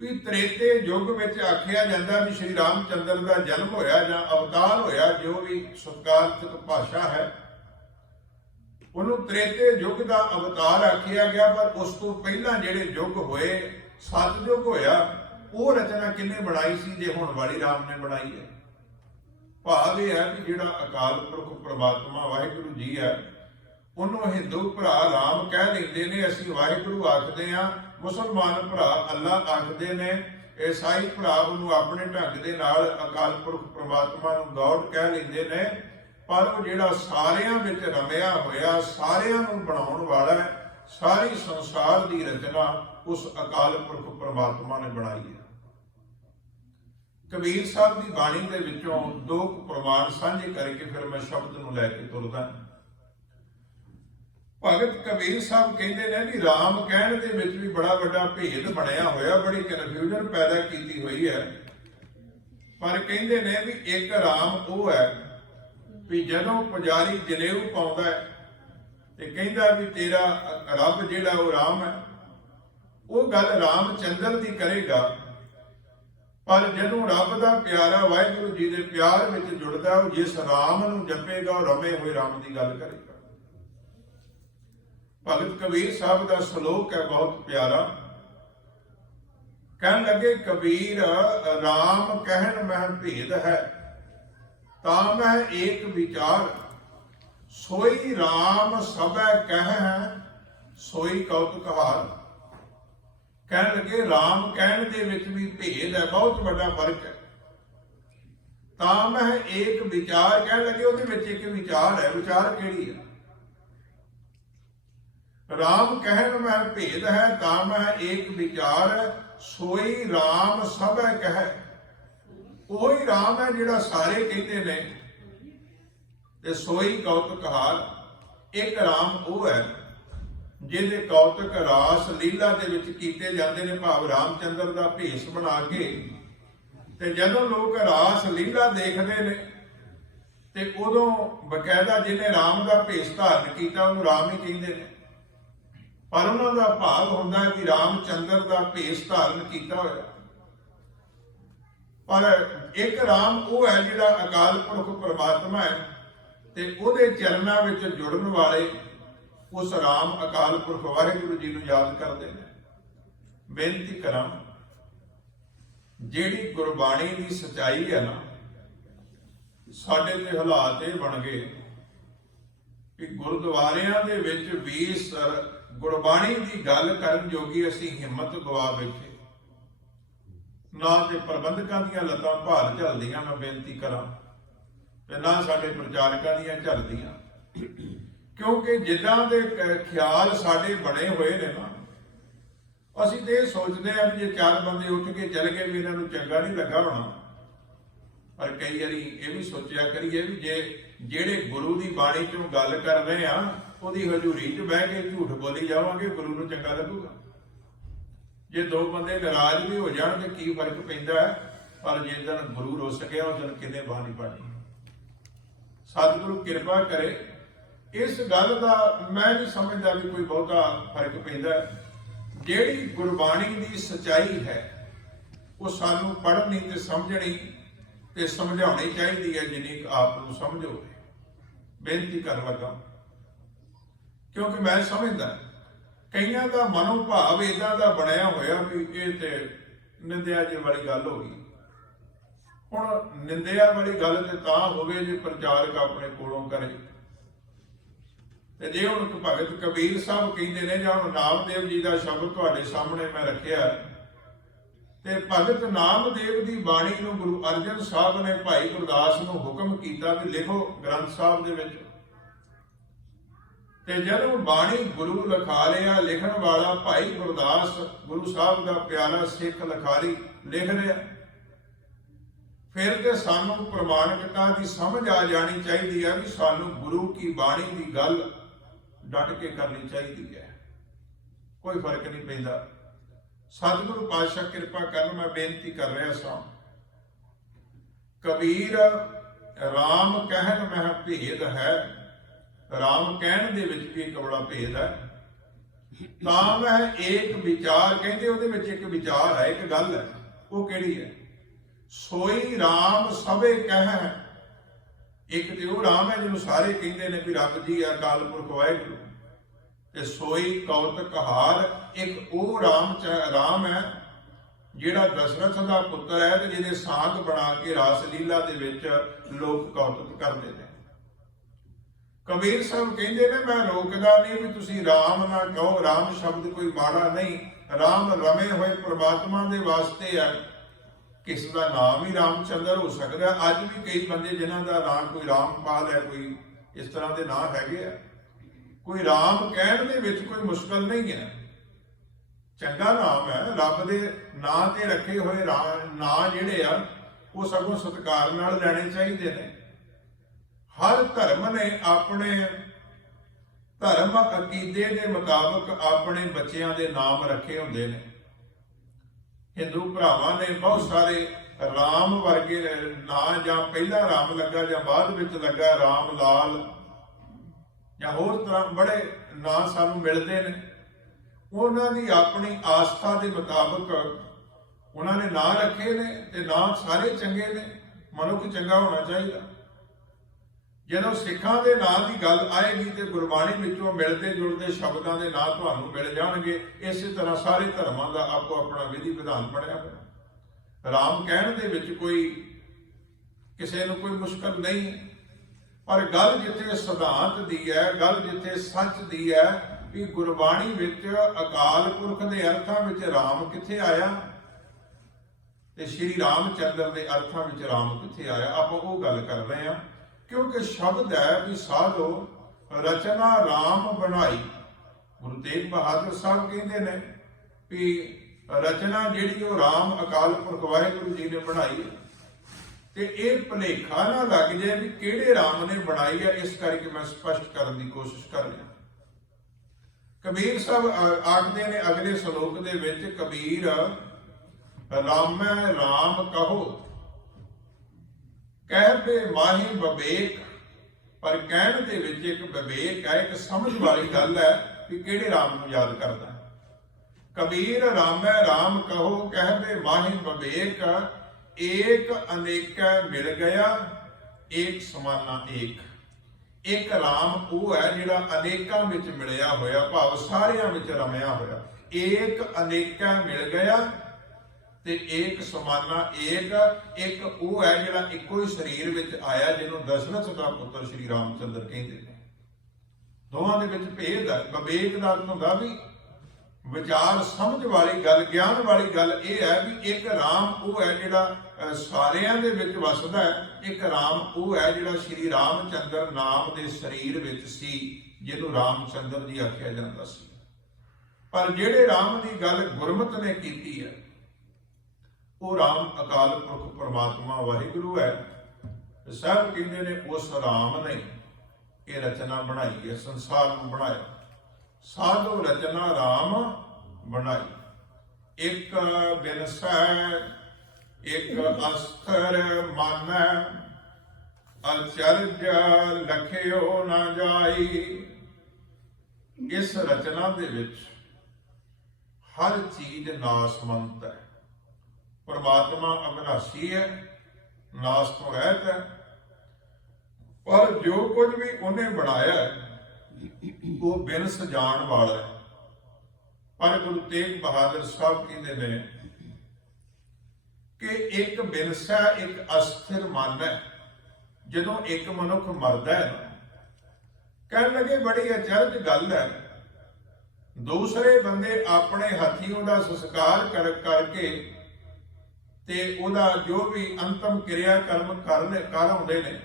ਵੀ ਤ੍ਰੇਤੇ ਯੁੱਗ ਵਿੱਚ ਆਖਿਆ ਜਾਂਦਾ ਵੀ ਸ਼੍ਰੀ ਰਾਮਚੰਦਰ ਦਾ ਜਨਮ ਹੋਇਆ ਜਾਂ ਅਵਤਾਰ ਹੋਇਆ, ਜੋ ਵੀ ਸਤਿਕਾਰਤਕ ਭਾਸ਼ਾ ਹੈ, ਉਹਨੂੰ ਤ੍ਰੇਤੇ ਯੁੱਗ ਦਾ ਅਵਤਾਰ ਆਖਿਆ ਗਿਆ। ਪਰ ਉਸ ਤੋਂ ਪਹਿਲਾਂ ਜਿਹੜੇ ਯੁੱਗ ਹੋਏ, ਸਤਿਯੁਗ ਹੋਇਆ, ਉਹ ਰਚਨਾ ਕਿਹਨੇ ਬਣਾਈ ਸੀ? ਜੇ ਹੁਣ ਵਾਲੀ ਰਾਮ ਨੇ ਬਣਾਈ ਹੈ। ਭਾਵ ਇਹ ਹੈ ਵੀ ਜਿਹੜਾ ਅਕਾਲ ਪੁਰਖ ਪ੍ਰਮਾਤਮਾ ਵਾਹਿਗੁਰੂ ਜੀ ਹੈ, ਉਹਨੂੰ ਹਿੰਦੂ ਭਰਾ ਰਾਮ ਕਹਿ ਲੈਂਦੇ ਨੇ, ਅਸੀਂ ਵਾਹਿਗੁਰੂ ਆਖਦੇ ਹਾਂ। ਮੁਸਲਮਾਨ ਭਰਾ ਅੱਲਾ ਆਖਦੇ ਨੇ। ਈਸਾਈ ਭਰਾ ਉਹਨੂੰ ਆਪਣੇ ਢੰਗ ਦੇ ਨਾਲ ਅਕਾਲ ਪੁਰਖ ਪ੍ਰਮਾਤਮਾ ਨੂੰ ਗੋਡ ਕਹਿ ਲੈਂਦੇ ਨੇ। ਪਰ ਉਹ ਜਿਹੜਾ ਸਾਰਿਆਂ ਵਿੱਚ ਰਮਿਆ ਹੋਇਆ, ਸਾਰਿਆਂ ਨੂੰ ਬਣਾਉਣ ਵਾਲਾ ਹੈ, ਸਾਰੀ ਸੰਸਾਰ ਦੀ ਰਚਨਾ ਉਸ ਅਕਾਲ ਪੁਰਖ ਪ੍ਰਮਾਤਮਾ ਨੇ ਬਣਾਈ ਹੈ। ਕਬੀਰ ਸਾਹਿਬ ਦੀ ਬਾਣੀ ਦੇ ਵਿੱਚੋਂ ਦੋ ਪ੍ਰਮਾਣ ਸਾਂਝੇ ਕਰਕੇ ਫਿਰ ਮੈਂ ਸ਼ਬਦ ਨੂੰ ਲੈ ਕੇ ਤੁਰਦਾ। ਭਗਤ ਕਬੀਰ ਸਾਹਿਬ ਕਹਿੰਦੇ ਨੇ ਵੀ ਰਾਮ ਕਹਿਣ ਦੇ ਵਿੱਚ ਵੀ ਬੜਾ ਵੱਡਾ ਭੇਦ ਬਣਿਆ ਹੋਇਆ, ਬੜੀ ਕਨਫਿਊਜ਼ਨ ਪੈਦਾ ਕੀਤੀ ਹੋਈ ਹੈ। ਪਰ ਕਹਿੰਦੇ ਨੇ ਵੀ ਇੱਕ ਰਾਮ ਉਹ ਹੈ ਵੀ ਜਦੋਂ ਪੁਜਾਰੀ ਜਨੇਊ ਪਾਉਂਦਾ ਹੈ ਤੇ ਕਹਿੰਦਾ ਵੀ ਤੇਰਾ ਰੱਬ ਜਿਹੜਾ ਉਹ ਰਾਮ ਹੈ, ਉਹ ਗੱਲ ਰਾਮਚੰਦਰ ਦੀ ਕਰੇਗਾ। ਪਰ ਜਦੋਂ ਰੱਬ ਦਾ ਪਿਆਰਾ ਵਾਹਿਗੁਰੂ ਜੀ ਦੇ ਪਿਆਰ ਵਿੱਚ ਜੁੜਦਾ, ਉਹ ਜਿਸ ਰਾਮ ਨੂੰ ਜਪੇਗਾ ਉਹ ਰਮੇ ਹੋਏ ਰਾਮ ਦੀ ਗੱਲ ਕਰੇਗਾ। ਭਗਤ ਕਬੀਰ ਸਾਹਿਬ ਦਾ ਸ਼ਲੋਕ ਹੈ ਬਹੁਤ ਪਿਆਰਾ। ਕਹਿਣ ਲੱਗੇ ਕਬੀਰ, ਰਾਮ ਕਹਿਣ ਮਹਿ ਭੇਦ ਹੈ, ਤਾਂ ਮੈਂ ਏਕ ਵਿਚਾਰ, ਸੋਈ ਰਾਮ ਸਭੈ ਕਹਿ, ਸੋਈ ਕਉਤੁਕ ਹਾਰ। ਕਹਿਣ ਲੱਗੇ ਰਾਮ ਕਹਿਣ ਦੇ ਵਿੱਚ ਵੀ ਭੇਦ ਹੈ, ਬਹੁਤ ਵੱਡਾ ਫਰਕ ਹੈ। ਤਾਂ ਮੈਂ ਏਕ ਵਿਚਾਰ, ਕਹਿਣ ਲੱਗੇ ਉਹਦੇ ਵਿੱਚ ਇੱਕ ਵਿਚਾਰ ਹੈ। ਵਿਚਾਰ ਕਿਹੜੀ ਹੈ? ਰਾਮ ਕਹਿਣ ਮੈਂ ਭੇਦ ਹੈ, ਤਾਂ ਮੈਂ ਏਕ ਵਿਚਾਰ, ਸੋਈ ਰਾਮ ਸਭੈ ਕਹਿ। ਉਹੀ ਰਾਮ ਹੈ ਜਿਹੜਾ ਸਾਰੇ ਕਹਿੰਦੇ ਨੇ, ਤੇ ਸੋਈ ਕੌਤਕ ਹਾਰ। ਇੱਕ ਰਾਮ ਉਹ ਹੈ ਜਿਹਦੇ ਕੌਤਕ ਰਾਸ ਲੀਲਾ ਦੇ ਵਿੱਚ ਕੀਤੇ ਜਾਂਦੇ ਨੇ, ਭਾਵ ਰਾਮਚੰਦਰ ਦਾ ਭੇਸ ਬਣਾ ਕੇ। ਤੇ ਜਦੋਂ ਲੋਕ ਰਾਸ ਲੀਲਾ ਦੇਖਦੇ ਨੇ ਤੇ ਉਦੋਂ ਬਕਾਇਦਾ ਜਿਹਨੇ ਰਾਮ ਦਾ ਭੇਸ ਧਾਰਨ ਕੀਤਾ ਉਹਨੂੰ ਰਾਮ ਹੀ ਕਹਿੰਦੇ ਨੇ। ਪਰ ਉਹਨਾਂ ਦਾ ਭਾਵ ਹੁੰਦਾ ਹੈ ਕਿ ਰਾਮਚੰਦਰ ਦਾ ਭੇਸ ਧਾਰਨ ਕੀਤਾ ਹੋਇਆ। ਪਰ ਇੱਕ ਰਾਮ ਉਹ ਹੈ ਜਿਹੜਾ ਅਕਾਲ ਪੁਰਖ ਪਰਮਾਤਮਾ ਹੈ, ਤੇ ਉਹਦੇ ਚਰਨਾਂ ਵਿੱਚ ਜੁੜਨ ਵਾਲੇ ਉਸ ਰਾਮ ਅਕਾਲ ਪੁਰਖ ਵਾਹਿਗੁਰੂ ਜੀ ਨੂੰ ਯਾਦ ਕਰਦੇ ਨੇ। ਬੇਨਤੀ ਕਰਾਂ, ਜਿਹੜੀ ਗੁਰਬਾਣੀ ਦੀ ਸਚਾਈ ਹੈ ਨਾ, ਸਾਡੇ ਤੇ ਹਾਲਾਤ ਇਹ ਬਣ ਗਏ ਕਿ ਗੁਰਦੁਆਰਿਆਂ ਦੇ ਵਿੱਚ ਵੀ ਗੁਰਬਾਣੀ ਦੀ ਗੱਲ ਕਰਨ ਜੋਗੀ ਅਸੀਂ ਹਿੰਮਤ ਗਵਾ ਬੈਠੇ। ਨਾ ਤੇ ਪ੍ਰਬੰਧਕਾਂ ਦੀਆਂ ਲੱਤਾਂ ਭਾਰ ਝੱਲਦੀਆਂ, ਮੈਂ ਬੇਨਤੀ ਕਰਾਂ, ਤੇ ਨਾ ਸਾਡੇ ਪ੍ਰਚਾਰਕਾਂ ਦੀਆਂ ਝੱਲਦੀਆਂ। ਕਿਉਂਕਿ ਜਿੱਦਾਂ ਦੇ ਖਿਆਲ ਸਾਡੇ ਬਣੇ ਹੋਏ ਨੇ ਨਾ, ਅਸੀਂ ਤੇ ਇਹ ਸੋਚਦੇ ਆ ਵੀ ਜੇ ਚਾਰ ਬੰਦੇ ਉੱਠ ਕੇ ਚੱਲ ਗਏ ਵੀ ਇਹਨਾਂ ਨੂੰ ਚੰਗਾ ਨਹੀਂ ਲੱਗਾ ਹੋਣਾ। ਪਰ ਕਈ ਵਾਰੀ ਇਹ ਵੀ ਸੋਚਿਆ ਕਰੀਏ ਵੀ ਜੇ ਜਿਹੜੇ ਗੁਰੂ ਦੀ ਬਾਣੀ ਚੋਂ ਗੱਲ ਕਰ ਰਹੇ ਆ, ਉਹਦੀ ਹਜ਼ੂਰੀ 'ਚ ਬਹਿ ਕੇ ਝੂਠ ਬੋਲੀ ਜਾਵਾਂਗੇ, ਗੁਰੂ ਨੂੰ ਚੰਗਾ ਲੱਗੂਗਾ? ਜੇ ਦੋ ਬੰਦੇ ਨਾਰਾਜ਼ ਵੀ ਹੋ ਜਾਣ ਤੇ ਕੀ ਫਰਕ ਪੈਂਦਾ ਹੈ? ਪਰ ਜਿਸ ਦਿਨ ਗੁਰੂ ਰੁੱਸ ਗਿਆ ਉਸ ਦਿਨ ਕਿੰਨੇ ਬਾਹ ਨਹੀਂ ਪਾਣੀ। ਸਤਿਗੁਰੂ ਕਿਰਪਾ ਕਰੇ। ਇਸ ਗੱਲ ਦਾ ਮੈਂ ਨਹੀਂ ਸਮਝਦਾ ਵੀ ਕੋਈ ਬਹੁਤਾ ਫਰਕ ਪੈਂਦਾ। ਜਿਹੜੀ ਗੁਰਬਾਣੀ ਦੀ ਸਚਾਈ ਹੈ ਉਹ ਸਾਨੂੰ ਪੜ੍ਹਨੀ ਤੇ ਸਮਝਣੀ ਤੇ ਸਮਝਾਉਣੀ ਚਾਹੀਦੀ ਹੈ, ਜਿੰਨੀ ਆਪ ਨੂੰ ਸਮਝ ਹੋਵੇ। ਬੇਨਤੀ ਕਰਨ ਲੱਗਾ ਕਿਉਂਕਿ ਮੈਂ ਸਮਝਦਾ ਕਈਆਂ ਦਾ ਮਨੋਭਾਵ ਏਦਾਂ ਦਾ ਬਣਿਆ ਹੋਇਆ ਵੀ ਇਹ ਤੇ ਨਿੰਦਿਆ ਜੀ ਵਾਲੀ ਗੱਲ ਹੋ ਗਈ। ਹੁਣ ਨਿੰਦਿਆ ਵਾਲੀ ਗੱਲ ਤੇ ਤਾਂ ਹੋਵੇ ਜੇ ਪ੍ਰਚਾਰਕ ਆਪਣੇ ਕੋਲੋਂ ਕਰੇ, ਤੇ ਜੇ ਹੁਣ ਭਗਤ ਕਬੀਰ ਸਾਹਿਬ ਕਹਿੰਦੇ ਨੇ, ਜਾਂ ਹੁਣ ਨਾਮਦੇਵ ਜੀ ਦਾ ਸ਼ਬਦ ਤੁਹਾਡੇ ਸਾਹਮਣੇ ਮੈਂ ਰੱਖਿਆ, ਤੇ ਭਗਤ ਨਾਮਦੇਵ ਦੀ ਬਾਣੀ ਨੂੰ ਗੁਰੂ ਅਰਜਨ ਸਾਹਿਬ ਨੇ ਭਾਈ ਗੁਰਦਾਸ ਨੂੰ ਹੁਕਮ ਕੀਤਾ ਵੀ ਲਿਖੋ ਗ੍ਰੰਥ ਸਾਹਿਬ ਦੇ ਵਿੱਚ। ਤੇ ਜਦੋਂ ਬਾਣੀ ਗੁਰੂ ਲਿਖਾ ਲਿਆ, ਲਿਖਣ ਵਾਲਾ ਭਾਈ ਗੁਰਦਾਸ ਗੁਰੂ ਸਾਹਿਬ ਦਾ ਪਿਆਰਾ ਸਿੱਖ ਲਿਖਾਰੀ ਲਿਖ ਰਿਹਾ, ਫਿਰ ਤੇ ਸਾਨੂੰ ਪ੍ਰਮਾਣਿਕਤਾ ਦੀ ਸਮਝ ਆ ਜਾਣੀ ਚਾਹੀਦੀ ਹੈ ਵੀ ਸਾਨੂੰ ਗੁਰੂ ਕੀ ਬਾਣੀ ਦੀ ਗੱਲ ਡਟ ਕੇ ਕਰਨੀ ਚਾਹੀਦੀ ਹੈ, ਕੋਈ ਫਰਕ ਨਹੀਂ ਪੈਂਦਾ। ਸਤਿਗੁਰੂ ਪਾਤਸ਼ਾਹ ਕਿਰਪਾ ਕਰਨ, ਮੈਂ ਬੇਨਤੀ ਕਰ ਰਿਹਾ ਸਾਂ। ਕਬੀਰ ਰਾਮ ਕਹਿਣ ਮਹਿ ਭੇਦ ਹੈ, ਰਾਮ ਕਹਿਣ ਦੇ ਵਿੱਚ ਵੀ ਇੱਕ ਬੜਾ ਭੇਦ ਹੈ। ਤਾਂ ਮੈਂ ਇੱਕ ਵਿਚਾਰ, ਕਹਿੰਦੇ ਉਹਦੇ ਵਿੱਚ ਇੱਕ ਵਿਚਾਰ ਹੈ, ਇੱਕ ਗੱਲ ਹੈ, ਉਹ ਕਿਹੜੀ ਹੈ? ਸੋਈ ਰਾਮ ਸਭੇ ਕਹਿ। ਇੱਕ ਤੇ ਉਹ ਰਾਮ ਹੈ ਜਿਹਨੂੰ ਸਾਰੇ ਕਹਿੰਦੇ ਨੇ ਵੀ ਰੱਬ ਜੀ ਆ, ਅਕਾਲ ਪੁਰਖ ਵਾਹਿਗੁਰੂ, ਤੇ ਸੋਈ ਕੌਤਕ ਹਾਰ। ਇੱਕ ਉਹ ਰਾਮ ਹੈ ਜਿਹੜਾ ਦਸ਼ਰਥ ਦਾ ਪੁੱਤਰ ਹੈ, ਤੇ ਜਿਹਦੇ ਸਾਂਗ ਬਣਾ ਕੇ ਰਾਸ ਲੀਲਾ ਦੇ ਵਿੱਚ ਲੋਕ ਕੌਤਕ ਕਰਦੇ ਨੇ। ਕਬੀਰ ਸਾਹਿਬ ਕਹਿੰਦੇ ਨੇ ਮੈਂ ਰੋਕਦਾ ਨਹੀਂ ਵੀ ਤੁਸੀਂ ਰਾਮ ਨਾ ਕਹੋ, ਰਾਮ ਸ਼ਬਦ ਕੋਈ ਮਾੜਾ ਨਹੀਂ, ਰਾਮ ਰਮੇ ਹੋਏ ਪ੍ਰਮਾਤਮਾ ਦੇ ਵਾਸਤੇ ਹੈ। ਕਿਸ ਦਾ ਨਾਮ ਹੀ ਰਾਮਚੰਦਰ ਹੋ ਸਕਦਾ। ਅੱਜ ਵੀ ਕਈ ਬੰਦੇ ਜਿਨ੍ਹਾਂ ਦਾ ਨਾਮ ਕੋਈ ਰਾਮਪਾਲ ਹੈ, ਕੋਈ ਇਸ ਤਰ੍ਹਾਂ ਦੇ ਨਾਂ ਹੈਗੇ ਆ। ਕੋਈ ਰਾਮ ਕਹਿਣ ਦੇ ਵਿੱਚ ਕੋਈ ਮੁਸ਼ਕਲ ਨਹੀਂ ਹੈ, ਚੰਗਾ ਨਾਮ ਹੈ। ਰੱਬ ਦੇ ਨਾਂ ਤੇ ਰੱਖੇ ਹੋਏ ਨਾਂ ਜਿਹੜੇ ਆ ਉਹ ਸਗੋਂ ਸਤਿਕਾਰ ਨਾਲ ਲੈਣੇ ਚਾਹੀਦੇ ਨੇ। ਹਰ ਧਰਮ ਨੇ ਆਪਣੇ ਧਰਮ ਅਕੀਦੇ ਦੇ ਮੁਤਾਬਕ ਆਪਣੇ ਬੱਚਿਆਂ ਦੇ ਨਾਮ ਰੱਖੇ ਹੁੰਦੇ ਨੇ। ਹਿੰਦੂ ਭਰਾਵਾਂ ਨੇ ਬਹੁਤ ਸਾਰੇ ਰਾਮ ਵਰਗੇ ਨਾਂ, ਜਾਂ ਪਹਿਲਾ ਰਾਮ ਲੱਗਾ ਜਾਂ ਬਾਅਦ ਵਿੱਚ ਲੱਗਾ ਰਾਮ ਲਾਲ, ਜਾਂ ਹੋਰ ਤਰ੍ਹਾਂ ਬੜੇ ਨਾਂ ਸਾਨੂੰ ਮਿਲਦੇ ਨੇ। ਉਹਨਾਂ ਦੀ ਆਪਣੀ ਆਸਥਾ ਦੇ ਮੁਤਾਬਕ ਉਹਨਾਂ ਨੇ ਨਾਂ ਰੱਖੇ ਨੇ, ਤੇ ਨਾਂ ਸਾਰੇ ਚੰਗੇ ਨੇ। ਮਨੁੱਖ ਚੰਗਾ ਹੋਣਾ ਚਾਹੀਦਾ। ਜਦੋਂ ਸਿੱਖਾਂ ਦੇ ਨਾਂ ਦੀ ਗੱਲ ਆਏਗੀ ਤੇ ਗੁਰਬਾਣੀ ਵਿੱਚੋਂ ਮਿਲਦੇ ਜੁਲਦੇ ਸ਼ਬਦਾਂ ਦੇ ਨਾਂ ਤੁਹਾਨੂੰ ਮਿਲ ਜਾਣਗੇ। ਇਸੇ ਤਰ੍ਹਾਂ ਸਾਰੇ ਧਰਮਾਂ ਦਾ ਆਪੋ ਆਪਣਾ ਵਿਧੀ ਵਿਧਾਨ ਬਣਿਆ ਹੋਇਆ। ਰਾਮ ਕਹਿਣ ਦੇ ਵਿੱਚ ਕੋਈ ਕਿਸੇ ਨੂੰ ਕੋਈ ਮੁਸ਼ਕਲ ਨਹੀਂ ਹੈ, ਪਰ ਗੱਲ ਜਿੱਥੇ ਸਿਧਾਂਤ ਦੀ ਹੈ, ਗੱਲ ਜਿੱਥੇ ਸੱਚ ਦੀ ਹੈ ਵੀ ਗੁਰਬਾਣੀ ਵਿੱਚ ਅਕਾਲ ਪੁਰਖ ਦੇ ਅਰਥਾਂ ਵਿੱਚ ਰਾਮ ਕਿੱਥੇ ਆਇਆ ਤੇ ਸ਼੍ਰੀ ਰਾਮਚੰਦਰ ਦੇ ਅਰਥਾਂ ਵਿੱਚ ਰਾਮ ਕਿੱਥੇ ਆਇਆ, ਆਪਾਂ ਉਹ ਗੱਲ ਕਰ ਰਹੇ ਹਾਂ। ਕਿਉਂਕਿ ਸ਼ਬਦ ਹੈ ਵੀ ਸਾਧੋ ਰਚਨਾ ਰਾਮ ਬਣਾਈ। ਗੁਰੂ ਤੇਗ ਬਹਾਦਰ ਸਾਹਿਬ ਕਹਿੰਦੇ ਨੇ ਵੀ ਰਚਨਾ ਜਿਹੜੀ ਉਹ ਰਾਮ ਅਕਾਲ ਪੁਰਖ ਵਾਹਿਗੁਰੂ ਜੀ ਨੇ ਬਣਾਈ। ਤੇ ਇਹ ਭੁਲੇਖਾ ਨਾ ਲੱਗ ਜਾਏ ਵੀ ਕਿਹੜੇ ਰਾਮ ਨੇ ਬਣਾਈ ਹੈ, ਇਸ ਕਰਕੇ ਮੈਂ ਸਪਸ਼ਟ ਕਰਨ ਦੀ ਕੋਸ਼ਿਸ਼ ਕਰ ਰਿਹਾ। ਕਬੀਰ ਸਾਹਿਬ ਆਖਦੇ ਨੇ ਅਗਲੇ ਸ਼ਲੋਕ ਦੇ ਵਿੱਚ, ਕਬੀਰ ਰਾਮੈ ਰਾਮ ਕਹੋ ਕਹਿ ਮਾਹੀ ਵਿਵੇਕ। ਪਰ ਕਹਿਣ ਦੇ ਵਿੱਚ ਇੱਕ ਵਿਵੇਕ ਹੈ, ਇੱਕ ਸਮਝ ਵਾਲੀ ਗੱਲ ਹੈ ਕਿ ਕਿਹੜੇ ਰਾਮ ਨੂੰ ਯਾਦ ਕਰਦਾ। ਕਬੀਰ ਰਾਮੈ ਰਾਮ ਕਹੋ ਕਹਿ ਮਾਹੀ ਵਿਵੇਕ, ਏਕ ਅਨੇਕਾ ਮਿਲ ਗਿਆ ਏਕ ਸਮਾਨਾ ਏਕ। ਇੱਕ ਰਾਮ ਉਹ ਹੈ ਜਿਹੜਾ ਅਨੇਕਾਂ ਵਿੱਚ ਮਿਲਿਆ ਹੋਇਆ, ਭਾਵ ਸਾਰਿਆਂ ਵਿੱਚ ਰਮਿਆ ਹੋਇਆ। ਏਕ ਅਨੇਕਾ ਮਿਲ ਗਿਆ ਤੇ ਏਕ ਸਮਾਨਾ ਏਕ। ਇੱਕ ਉਹ ਹੈ ਜਿਹੜਾ ਇੱਕੋ ਹੀ ਸਰੀਰ ਵਿੱਚ ਆਇਆ, ਜਿਹਨੂੰ ਦਸ਼ਰਥ ਦਾ ਪੁੱਤਰ ਸ਼੍ਰੀ ਰਾਮਚੰਦਰ ਕਹਿੰਦੇ ਨੇ। ਦੋਵਾਂ ਦੇ ਵਿੱਚ ਭੇਦ ਹੈ। ਵਿਵੇਕ ਦਾ ਅਰਥ ਹੁੰਦਾ ਵੀ ਵਿਚਾਰ ਸਮਝ ਵਾਲੀ ਗੱਲ, ਗਿਆਨ ਵਾਲੀ ਗੱਲ। ਇਹ ਹੈ ਵੀ ਇੱਕ ਰਾਮ ਉਹ ਹੈ ਜਿਹੜਾ ਸਾਰਿਆਂ ਦੇ ਵਿੱਚ ਵਸਦਾ ਹੈ। ਇੱਕ ਰਾਮ ਉਹ ਹੈ ਜਿਹੜਾ ਸ਼੍ਰੀ ਰਾਮਚੰਦਰ ਨਾਮ ਦੇ ਸਰੀਰ ਵਿੱਚ ਸੀ, ਜਿਹਨੂੰ ਰਾਮਚੰਦਰ ਜੀ ਆਖਿਆ ਜਾਂਦਾ ਸੀ। ਪਰ ਜਿਹੜੇ ਰਾਮ ਦੀ ਗੱਲ ਗੁਰਮਤਿ ਨੇ ਕੀਤੀ ਹੈ, ਉਹ ਰਾਮ ਅਕਾਲ ਪੁਰਖ ਪਰਮਾਤਮਾ ਵਾਹਿਗੁਰੂ ਹੈ। ਸਾਹਿਬ ਕਹਿੰਦੇ ਨੇ ਉਸ ਰਾਮ ਨੇ ਇਹ ਰਚਨਾ ਬਣਾਈ ਹੈ, ਸੰਸਾਰ ਨੂੰ ਬਣਾਇਆ। ਸਾਧੂ ਰਚਨਾ ਰਾਮ ਬਣਾਈ। ਇੱਕ ਬਿਨਸੈ ਇੱਕ ਅਸਥਰ ਮਾਨੈ, ਅਚਰਜ ਲਖਿਓ ਨਾ ਜਾਈ। ਇਸ ਰਚਨਾ ਦੇ ਵਿੱਚ ਹਰ ਚੀਜ਼ ਨਾਸਮੰਤ ਹੈ। ਪਰਮਾਤਮਾ ਅਵਿਨਾਸ਼ੀ ਹੈ, ਨਾਸ ਤੋਂ ਰਹਿਤ ਹੈ, ਪਰ ਜੋ ਕੁਝ ਵੀ ਉਹਨੇ ਬਣਾਇਆ ਹੈ ਉਹ ਬਿਨਸ ਜਾਣ ਵਾਲਾ ਹੈ। ਪਰ ਗੁਰੂ ਤੇਗ ਬਹਾਦਰ ਸਾਹਿਬ ਕਹਿੰਦੇ ਨੇ ਕਿ ਇੱਕ ਬਿਨਸਾ ਇੱਕ ਅਸਥਿਰ ਮਨ ਹੈ। ਜਦੋਂ ਇੱਕ ਮਨੁੱਖ ਮਰਦਾ ਹੈ ਕਹਿਣ ਲੱਗੇ ਬੜੀ ਅਚਰਜ ਗੱਲ ਹੈ, ਦੂਸਰੇ ਬੰਦੇ ਆਪਣੇ ਹੱਥੀਂ ਉਹਦਾ ਸੰਸਕਾਰ ਕਰਕੇ ਤੇ ਉਹਦਾ ਜੋ ਵੀ ਅੰਤਮ ਕਿਰਿਆ ਕਰਮ ਕਰ ਆਉਂਦੇ ਨੇ,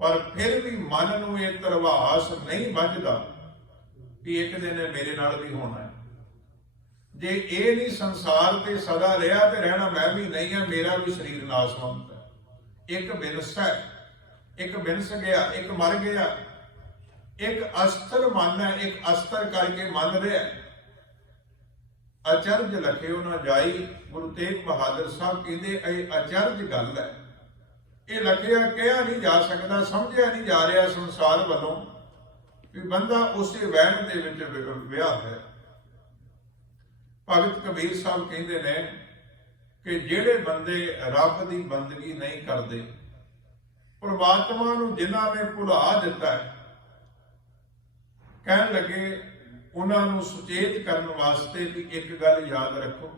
ਪਰ ਫਿਰ ਵੀ ਮਨ ਨੂੰ ਇਹ ਧਰਵਾਸ ਨਹੀਂ ਵੱਜਦਾ ਕਿ ਇੱਕ ਦਿਨ ਇਹ ਮੇਰੇ ਨਾਲ ਵੀ ਹੋਣਾ ਹੈ। ਜੇ ਇਹ ਨਹੀਂ ਸੰਸਾਰ ਤੇ ਸਦਾ ਰਿਹਾ ਤੇ ਰਹਿਣਾ ਮੈਂ ਵੀ ਨਹੀਂ ਹਾਂ, ਮੇਰਾ ਵੀ ਸਰੀਰ ਨਾਸਵੰਤ ਹੈ। ਇੱਕ ਬਿਨਸ ਹੈ, ਇੱਕ ਬਿਨਸ ਗਿਆ, ਇੱਕ ਮਰ ਗਿਆ, ਇੱਕ ਅਸਥਰ ਮਨ ਹੈ, ਇੱਕ ਅਸਥਰ ਕਰਕੇ ਮੰਨ ਰਿਹਾ। ਅਚਰਜ ਲਖਿਓ ਨਾ ਜਾਈ, ਗੁਰੂ ਤੇਗ ਬਹਾਦਰ ਸਾਹਿਬ ਕਹਿੰਦੇ ਇਹ ਅਚਰਜ ਗੱਲ ਹੈ, ਇਹ ਲਖਿਆ ਕਿਹਾ ਨਹੀਂ ਜਾ ਸਕਦਾ, ਸਮਝਿਆ ਨਹੀਂ ਜਾ ਰਿਹਾ ਸੰਸਾਰ ਵੱਲੋਂ ਵੀ ਬੰਦਾ ਉਸੇ ਵਹਿਣ ਦੇ ਵਿੱਚ ਵਿਆਹ ਹੈ। ਭਗਤ ਕਬੀਰ ਸਾਹਿਬ ਕਹਿੰਦੇ ਨੇ ਕਿ ਜਿਹੜੇ ਬੰਦੇ ਰੱਬ ਦੀ ਬੰਦਗੀ ਨਹੀਂ ਕਰਦੇ, ਪਰਮਾਤਮਾ ਨੂੰ ਜਿਨ੍ਹਾਂ ਨੇ ਭੁਲਾ ਦਿੱਤਾ ਹੈ, ਕਹਿਣ ਲੱਗੇ ਉਹਨਾਂ ਨੂੰ ਸੁਚੇਤ ਕਰਨ ਵਾਸਤੇ ਵੀ ਇੱਕ ਗੱਲ ਯਾਦ ਰੱਖੋ,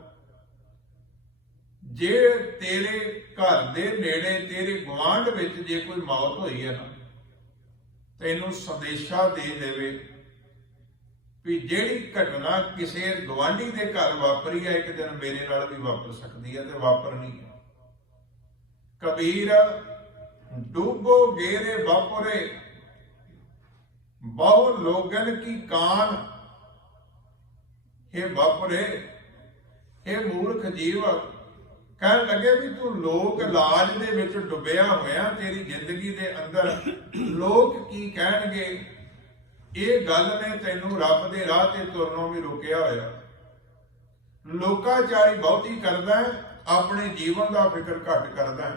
ਜੇ ਤੇਰੇ ਘਰ ਦੇ ਨੇੜੇ ਤੇਰੇ ਗੁਆਂਢ ਵਿੱਚ ਜੇ ਕੋਈ ਮੌਤ ਹੋਈ ਹੈ ਨਾ, ਤੈਨੂੰ ਸੰਦੇਸ਼ਾ ਦੇ ਦੇਵੇ ਵੀ ਜਿਹੜੀ ਘਟਨਾ ਕਿਸੇ ਗੁਆਂਢੀ ਦੇ ਘਰ ਵਾਪਰੀ ਹੈ ਇੱਕ ਦਿਨ ਮੇਰੇ ਨਾਲ ਵੀ ਵਾਪਰ ਸਕਦੀ ਹੈ ਤੇ ਵਾਪਰਨੀ ਹੈ। ਕਬੀਰ ਡੂਬੋ ਗੇਰੇ ਵਾਪਰੇ ਬਹੁ ਲੋਗਨ ਕੀ ਕਾਨ, हे ਵਾਪਰੇ हे ਮੂਰਖ ਜੀਵ, ਕਹਿਣ ਲੱਗੇ ਵੀ ਤੂੰ ਲੋਕ ਲਾਜ ਦੇ ਵਿੱਚ ਡੁੱਬਿਆ ਹੋਇਆ, ਤੇਰੀ ਜ਼ਿੰਦਗੀ ਦੇ ਅੰਦਰ ਲੋਕ ਕੀ ਕਹਿਣਗੇ, ਇਹ ਗੱਲ ਨੇ ਤੈਨੂੰ ਰੱਬ ਦੇ ਰਾਹ ਤੇ ਤੁਰਨੋਂ ਵੀ ਰੋਕਿਆ ਹੋਇਆ। ਲੋਕਾਚਾਰੀ ਬਹੁਤੀ ਕਰਦਾ, ਆਪਣੇ ਜੀਵਨ ਦਾ ਫਿਕਰ ਘੱਟ ਕਰਦਾ।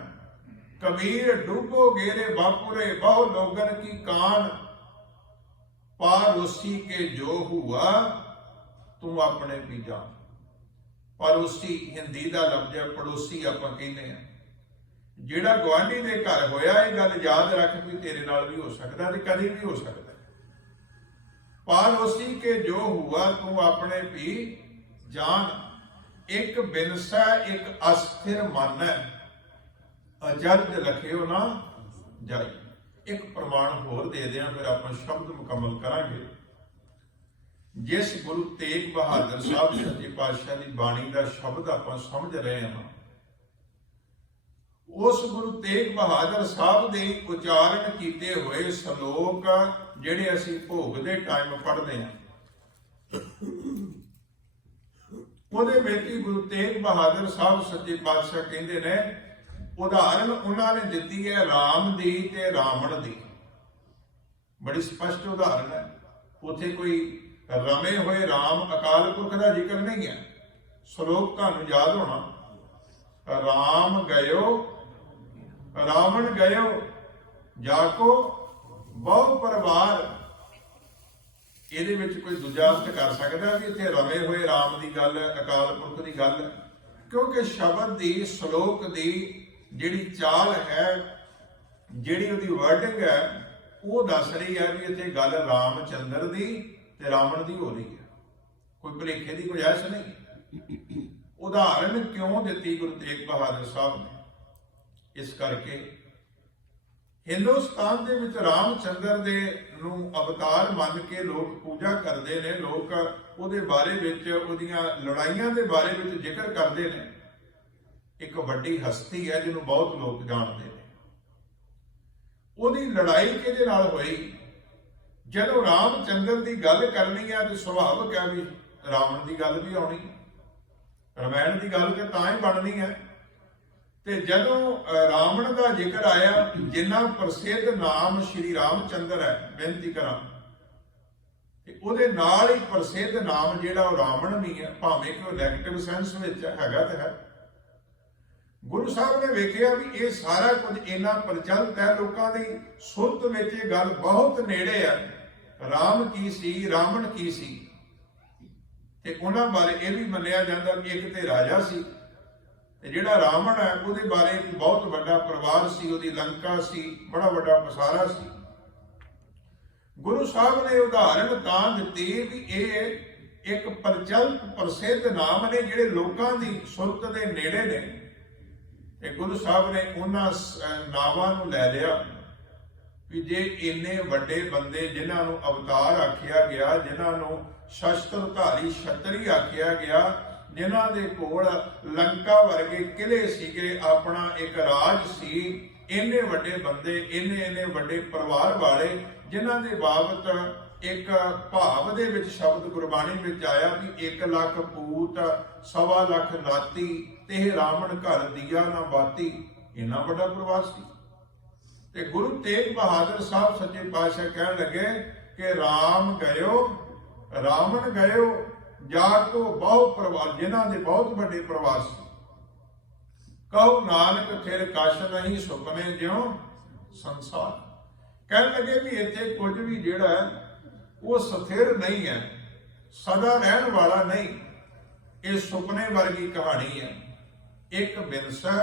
ਕਬੀਰ ਡੂਬੋ ਗੇਰੇ ਵਾਪੁਰੇ ਬਹੁ ਲੋਗਨ ਕੀ ਕਾਨ, ਪਾਰੋਸੀ ਕੇ ਜੋ ਹੁਆ ਤੂੰ ਆਪਣੇ ਵੀ ਜਾਣ। ਪੜੋਸੀ ਹਿੰਦੀ ਦਾ ਲਫ਼ਜ਼ ਹੈ, ਪੜੋਸੀ ਆਪਾਂ ਕਹਿੰਦੇ ਆ। ਜਿਹੜਾ ਗੁਆਂਢੀ ਦੇ ਘਰ ਹੋਇਆ, ਇਹ ਗੱਲ ਯਾਦ ਰੱਖ ਵੀ ਤੇਰੇ ਨਾਲ ਵੀ ਹੋ ਸਕਦਾ ਤੇ ਕਦੇ ਵੀ ਹੋ ਸਕਦਾ। ਪੜੋਸੀ ਕੇ ਜੋ ਹੁਆ ਤੂੰ ਆਪਣੇ ਵੀ ਜਾਣ। ਇੱਕ ਬਿਨਸਾ ਇੱਕ ਅਸਥਿਰ ਮਨ ਹੈ, ਅਚਰਜ ਲਖਿਓ ਨਾ ਜਾਈ। ਇੱਕ ਪ੍ਰਮਾਣ ਹੋਰ ਦੇ ਦਿਆਂ, ਫਿਰ ਆਪਾਂ ਸ਼ਬਦ ਮੁਕੰਮਲ ਕਰਾਂਗੇ। ਜਿਸ ਗੁਰੂ ਤੇਗ ਬਹਾਦਰ ਸਾਹਿਬ ਸੱਚੇ ਪਾਤਸ਼ਾਹ ਦੀ ਬਾਣੀ ਦਾ ਸ਼ਬਦ ਆਪਾਂ ਸਮਝ ਰਹੇ ਹਾਂ, ਉਸ ਗੁਰੂ ਤੇਗ ਬਹਾਦਰ ਸਾਹਿਬ ਦੇ ਉਚਾਰਨ ਕੀਤੇ ਹੋਏ ਸ਼ਲੋਕ ਜਿਹੜੇ ਅਸੀਂ ਭੋਗ ਦੇ ਟਾਈਮ ਪੜ੍ਹਦੇ ਹਾਂ, ਉਹਦੇ ਵਿੱਚ ਹੀ ਗੁਰੂ ਤੇਗ ਬਹਾਦਰ ਸਾਹਿਬ ਸੱਚੇ ਪਾਤਸ਼ਾਹ ਕਹਿੰਦੇ ਨੇ, ਉਦਾਹਰਨ ਉਹਨਾਂ ਨੇ ਦਿੱਤੀ ਹੈ ਰਾਮ ਦੀ ਤੇ ਰਾਵਣ ਦੀ। ਬੜੀ ਸਪਸ਼ਟ ਉਦਾਹਰਨ ਹੈ, ਉੱਥੇ ਕੋਈ ਰਮੇ ਹੋਏ ਰਾਮ ਅਕਾਲ ਪੁਰਖ ਦਾ ਜ਼ਿਕਰ ਨਹੀਂ ਹੈ। ਸ਼ਲੋਕ ਤੁਹਾਨੂੰ ਯਾਦ ਹੋਣਾ, ਰਾਮ ਗਇਓ ਰਾਵਣ ਗਇਓ ਜਾਕੋ ਬਹੁ ਪਰਿਵਾਰ। ਇਹਦੇ ਵਿੱਚ ਕੋਈ ਦੂਜਾ ਅਰਥ ਕਰ ਸਕਦਾ ਵੀ ਇੱਥੇ ਰਮੇ ਹੋਏ ਰਾਮ ਦੀ ਗੱਲ ਹੈ, ਅਕਾਲ ਪੁਰਖ ਦੀ ਗੱਲ ਹੈ, ਕਿਉਂਕਿ ਸ਼ਬਦ ਦੀ ਸ਼ਲੋਕ ਦੀ ਜਿਹੜੀ ਚਾਲ ਹੈ, ਜਿਹੜੀ ਉਹਦੀ ਵਰਡਿੰਗ ਹੈ, ਉਹ ਦੱਸ ਰਹੀ ਹੈ ਵੀ ਇੱਥੇ ਗੱਲ ਰਾਮਚੰਦਰ ਦੀ ਤੇ ਰਾਵਣ ਦੀ ਹੋ ਰਹੀ ਹੈ, ਕੋਈ ਭੁਲੇਖੇ ਦੀ ਗੁੰਜਾਇਸ਼ ਨਹੀਂ। ਉਦਾਹਰਨ ਕਿਉਂ ਦਿੱਤੀ ਗੁਰੂ ਤੇਗ ਬਹਾਦਰ ਸਾਹਿਬ ਨੇ? ਇਸ ਕਰਕੇ ਹਿੰਦੁਸਤਾਨ ਦੇ ਵਿੱਚ ਰਾਮਚੰਦਰ ਦੇ ਨੂੰ ਅਵਤਾਰ ਮੰਨ ਕੇ ਲੋਕ ਪੂਜਾ ਕਰਦੇ ਨੇ, ਲੋਕ ਉਹਦੇ ਬਾਰੇ ਵਿੱਚ, ਉਹਦੀਆਂ ਲੜਾਈਆਂ ਦੇ ਬਾਰੇ ਵਿੱਚ ਜ਼ਿਕਰ ਕਰਦੇ ਨੇ। ਇੱਕ ਵੱਡੀ ਹਸਤੀ ਹੈ ਜਿਹਨੂੰ ਬਹੁਤ ਲੋਕ ਜਾਣਦੇ ਨੇ। ਉਹਦੀ ਲੜਾਈ ਕਿਹਦੇ ਨਾਲ ਹੋਈ? ਜਦੋਂ ਰਾਮਚੰਦਰ ਦੀ ਗੱਲ ਕਰਨੀ ਹੈ ਤੇ ਸੁਭਾਵਿਕ ਹੈ ਵੀ ਰਾਵਣ ਦੀ ਗੱਲ ਵੀ ਆਉਣੀ, ਰਮਾਇਣ ਦੀ ਗੱਲ ਤੇ ਤਾਂ ਹੀ ਬਣਨੀ ਹੈ। ਤੇ ਜਦੋਂ ਰਾਵਣ ਦਾ ਜ਼ਿਕਰ ਆਇਆ, ਜਿੰਨਾ ਪ੍ਰਸਿੱਧ ਨਾਮ ਸ਼੍ਰੀ ਰਾਮਚੰਦਰ ਹੈ, ਬੇਨਤੀ ਕਰਾਂ, ਤੇ ਉਹਦੇ ਨਾਲ ਹੀ ਪ੍ਰਸਿੱਧ ਨਾਮ ਜਿਹੜਾ ਉਹ ਰਾਵਣ ਵੀ ਹੈ, ਭਾਵੇਂ ਕਿ ਉਹ ਨੈਗੇਟਿਵ ਸੈਂਸ ਵਿੱਚ ਹੈਗਾ ਤੇ ਹੈ। ਗੁਰੂ ਸਾਹਿਬ ਨੇ ਵੇਖਿਆ ਵੀ ਇਹ ਸਾਰਾ ਕੁਝ ਇੰਨਾ ਪ੍ਰਚਲਿਤ ਹੈ, ਲੋਕਾਂ ਦੀ ਸੁਰਤ ਵਿੱਚ ਇਹ ਗੱਲ ਬਹੁਤ ਨੇੜੇ ਹੈ। ਰਾਮ ਕੀ ਸੀ, ਰਾਵਣ ਕੀ ਸੀ, ਤੇ ਉਹਨਾਂ ਬਾਰੇ ਇਹ ਵੀ ਮੰਨਿਆ ਜਾਂਦਾ ਕਿ ਇੱਕ ਤੇ ਰਾਜਾ ਸੀ, ਤੇ ਜਿਹੜਾ ਰਾਵਣ ਹੈ ਉਹਦੇ ਬਾਰੇ ਬਹੁਤ ਵੱਡਾ ਪਰਿਵਾਰ ਸੀ, ਉਹਦੀ ਲੰਕਾ ਸੀ, ਬੜਾ ਵੱਡਾ ਪਸਾਰਾ ਸੀ। ਗੁਰੂ ਸਾਹਿਬ ਨੇ ਉਦਾਹਰਨ ਤਾਂ ਦਿੱਤੀ ਵੀ ਇਹ ਇੱਕ ਪ੍ਰਚਲਿਤ ਪ੍ਰਸਿੱਧ ਨਾਮ ਨੇ ਜਿਹੜੇ ਲੋਕਾਂ ਦੀ ਸੁਰਤ ਦੇ ਨੇੜੇ ਨੇ, ਤੇ ਗੁਰੂ ਸਾਹਿਬ ਨੇ ਉਹਨਾਂ ਨਾਵਾਂ ਨੂੰ ਲੈ ਲਿਆ ਵੀ ਜੇ ਇੰਨੇ ਵੱਡੇ ਬੰਦੇ ਜਿਨ੍ਹਾਂ ਨੂੰ ਅਵਤਾਰ ਆਖਿਆ ਗਿਆ, ਜਿਨ੍ਹਾਂ ਨੂੰ ਸ਼ਸਤਰਧਾਰੀ ਛਤਰੀ ਆਖਿਆ ਗਿਆ, ਜਿਨ੍ਹਾਂ ਦੇ ਕੋਲ ਲੰਕਾ ਵਰਗੇ ਕਿਲੇ ਸੀਗੇ, ਆਪਣਾ ਇੱਕ ਰਾਜ ਸੀ, ਇੰਨੇ ਵੱਡੇ ਬੰਦੇ, ਇੰਨੇ ਵੱਡੇ ਪਰਿਵਾਰ ਵਾਲੇ, ਜਿਨ੍ਹਾਂ ਦੇ ਬਾਬਤ ਇੱਕ ਭਾਵ ਦੇ ਵਿੱਚ ਸ਼ਬਦ ਗੁਰਬਾਣੀ ਵਿੱਚ ਆਇਆ ਵੀ 1 ਲੱਖ ਪੂਤ 1.25 ਲੱਖ ਨਾਤੀ ਤੇ ਰਾਵਣ ਘਰ ਦੀਆ ਨਾ ਬਾਤੀ। ਇੰਨਾ ਵੱਡਾ ਪਰਿਵਾਰ ਸੀ। ਤੇ ਗੁਰੂ ਤੇਗ ਬਹਾਦਰ ਸਾਹਿਬ ਸੱਚੇ ਪਾਤਸ਼ਾਹ ਕਹਿਣ ਲੱਗੇ ਕਿ ਰਾਮ ਗਇਓ ਰਾਵਣ ਗਇਓ ਜਾ ਕੋ ਬਹੁ ਪਰਿਵਾਰ, ਜਿਨ੍ਹਾਂ ਦੇ ਬਹੁਤ ਵੱਡੇ ਪਰਿਵਾਰ ਸੀ। ਕਹੋ ਨਾਨਕ ਫਿਰ ਕਛ ਨਹੀਂ ਸੁਪਨੇ ਜਿਉ ਸੰਸਾਰ। ਕਹਿਣ ਲੱਗੇ ਵੀ ਇੱਥੇ ਕੁਝ ਵੀ ਜਿਹੜਾ ਹੈ ਉਹ ਸਥਿਰ ਨਹੀਂ ਹੈ, ਸਦਾ ਰਹਿਣ ਵਾਲਾ ਨਹੀਂ। ਇਹ ਸੁਪਨੇ ਵਰਗੀ ਕਹਾਣੀ ਹੈ। ਇੱਕ ਬਿਨਸਾ,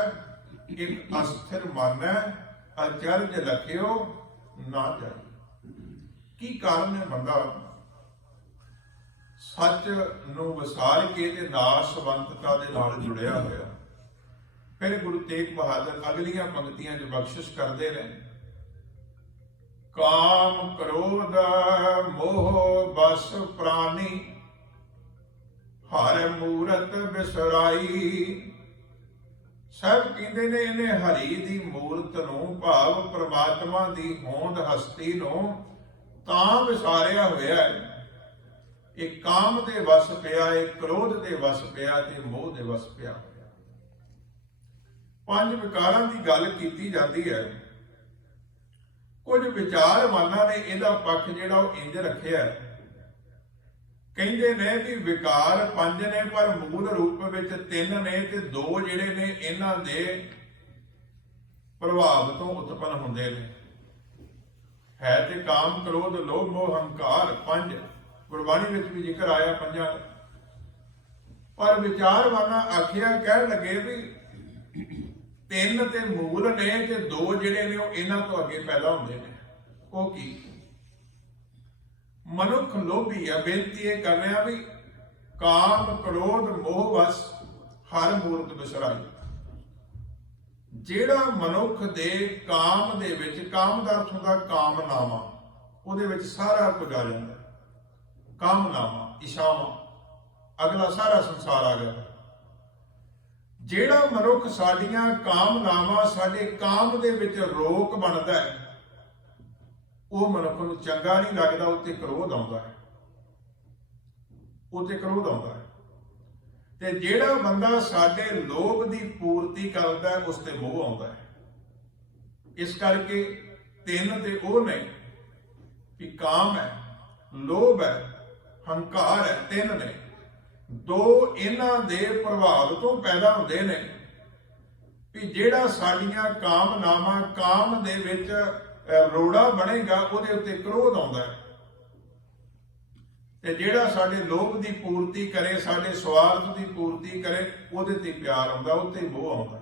ਇੱਕ ਅਸਥਿਰ ਮਨ ਹੈ, ਅਚਰਜ ਲਖਿਓ ਨਾ ਜਾਈ। ਕੀ ਕਾਰਨ ਹੈ? ਬੰਦਾ ਸੱਚ ਨੂੰ ਵਿਸਾਰ ਕੇ ਤੇ ਨਾਸਵੰਤਤਾ ਦੇ ਨਾਲ ਜੁੜਿਆ ਹੋਇਆ। ਫਿਰ ਗੁਰੂ ਤੇਗ ਬਹਾਦਰ ਅਗਲੀਆਂ ਪੰਕਤੀਆਂ 'ਚ ਬਖਸ਼ਿਸ਼ ਕਰਦੇ ਨੇ, ਕਾਮ ਕ੍ਰੋਧ ਮੋਹ ਬਸ ਪ੍ਰਾਨੀ ਹਰ ਮੂਰਤ ਬਿਸਰਾਈ। ਸਭ ਕਹਿੰਦੇ ਨੇ ਇਹਨੇ ਹਰੀ ਦੀ ਮੂਰਤ ਨੂੰ, ਭਾਵ ਪ੍ਰਮਾਤਮਾ ਦੀ ਹੋਂਦ ਹਸਤੀ ਨੂੰ ਤਾਂ ਵਿਸਾਰਿਆ ਹੋਇਆ ਹੈ। ਇਹ ਕਾਮ ਦੇ ਵਸ ਪਿਆ, ਇਹ ਕ੍ਰੋਧ ਦੇ ਵਸ ਪਿਆ ਤੇ ਮੋਹ ਦੇ ਵਸ ਪਿਆ। 5 ਵਿਕਾਰਾਂ ਦੀ ਗੱਲ ਕੀਤੀ ਜਾਂਦੀ ਹੈ। ਕੁਝ ਵਿਚਾਰਵਾਨਾਂ ਨੇ ਇਹਦਾ ਪੱਖ ਜਿਹੜਾ ਉਹ ਇੰਜ ਰੱਖਿਆ, ਕਹਿੰਦੇ ਨੇ ਵੀ ਵਿਕਾਰ 5 ਨੇ ਪਰ ਮੂਲ ਰੂਪ ਵਿੱਚ 3 ਨੇ ਤੇ 2 ਜਿਹੜੇ ਨੇ ਇਹਨਾਂ ਦੇ ਪ੍ਰਭਾਵ ਤੋਂ ਉਤਪੰਨ ਹੁੰਦੇ ਨੇ। ਹੈ ਤੇ ਕਾਮ ਕ੍ਰੋਧ ਲੋਭ ਮੋਹ ਹੰਕਾਰ 5, ਗੁਰਬਾਣੀ ਵਿੱਚ ਵੀ ਜ਼ਿਕਰ ਆਇਆ 5। ਪਰ ਵਿਚਾਰਵਾਨਾਂ ਆਖਿਆ ਕਹਿਣ ਲੱਗੇ ਵੀ 3 ਤੇ ਮੂਲ ਨੇ ਤੇ 2 ਜਿਹੜੇ ਨੇ ਉਹ ਇਹਨਾਂ ਤੋਂ ਅੱਗੇ ਪੈਦਾ ਹੁੰਦੇ ਨੇ। ਉਹ ਕੀ? ਮਨੁੱਖ ਲੋਭੀ ਆ। ਬੇਨਤੀ ਇਹ ਕਰ ਰਿਹਾ ਵੀ ਕਾਮ ਕ੍ਰੋਧ ਮੋਹ ਵਸ ਹਰ ਮੂਰਤ ਬਿਸਰਾਈ। ਜਿਹੜਾ ਮਨੁੱਖ ਦੇ ਕਾਮ ਦੇ ਵਿੱਚ, ਕਾਮ ਦਾ ਅਰਥ ਹੁੰਦਾ ਕਾਮਨਾਵਾਂ, ਉਹਦੇ ਵਿੱਚ ਸਾਰਾ ਕੁਝ ਆ ਜਾਂਦਾ। ਕਾਮਨਾਵਾਂ, ਇਛਾਵਾਂ, ਅਗਲਾ ਸਾਰਾ ਸੰਸਾਰ ਆ ਗਿਆ। ਜਿਹੜਾ ਮਨੁੱਖ ਸਾਡੀਆਂ ਕਾਮਨਾਵਾਂ, ਸਾਡੇ ਕਾਮ ਦੇ ਵਿੱਚ ਰੋਕ ਬਣਦਾ ਹੈ, ਉਹ ਮਨੁੱਖ ਨੂੰ ਚੰਗਾ ਨਹੀਂ ਲੱਗਦਾ। ਉੱਤੇ ਕ੍ਰੋਧ ਆਉਂਦਾ ਹੈ, ਉੱਤੇ ਕ੍ਰੋਧ ਆਉਂਦਾ ਹੈ। ਤੇ ਜਿਹੜਾ ਬੰਦਾ ਸਾਡੇ ਲੋਭ ਦੀ ਪੂਰਤੀ ਕਰਦਾ ਹੈ, ਉਸ ਤੇ ਮੋਹ ਆਉਂਦਾ ਹੈ। ਇਸ ਕਰਕੇ 3 ਤੇ ਉਹ ਨੇ ਕਿ ਕਾਮ ਹੈ, ਲੋਭ ਹੈ, ਹੰਕਾਰ ਹੈ, 3 ਨੇ। 2 ਇਹਨਾਂ ਦੇ ਪ੍ਰਭਾਵ ਤੋਂ ਪੈਦਾ ਹੁੰਦੇ ਨੇ ਕਿ ਜਿਹੜਾ ਸਾਡੀਆਂ ਕਾਮਨਾਵਾਂ, ਕਾਮ ਦੇ ਵਿੱਚ ਰੋੜਾ ਬਣੇਗਾ, ਉਹਦੇ ਉੱਤੇ ਕ੍ਰੋਧ ਆਉਂਦਾ ਹੈ। ਤੇ ਜਿਹੜਾ ਸਾਡੇ ਲੋਭ ਦੀ ਪੂਰਤੀ ਕਰੇ, ਸਾਡੇ ਸਵਾਰਥ ਦੀ ਪੂਰਤੀ ਕਰੇ, ਉਹਦੇ ਤੇ ਪਿਆਰ ਆਉਂਦਾ, ਉੱਤੇ ਮੋਹ ਆਉਂਦਾ।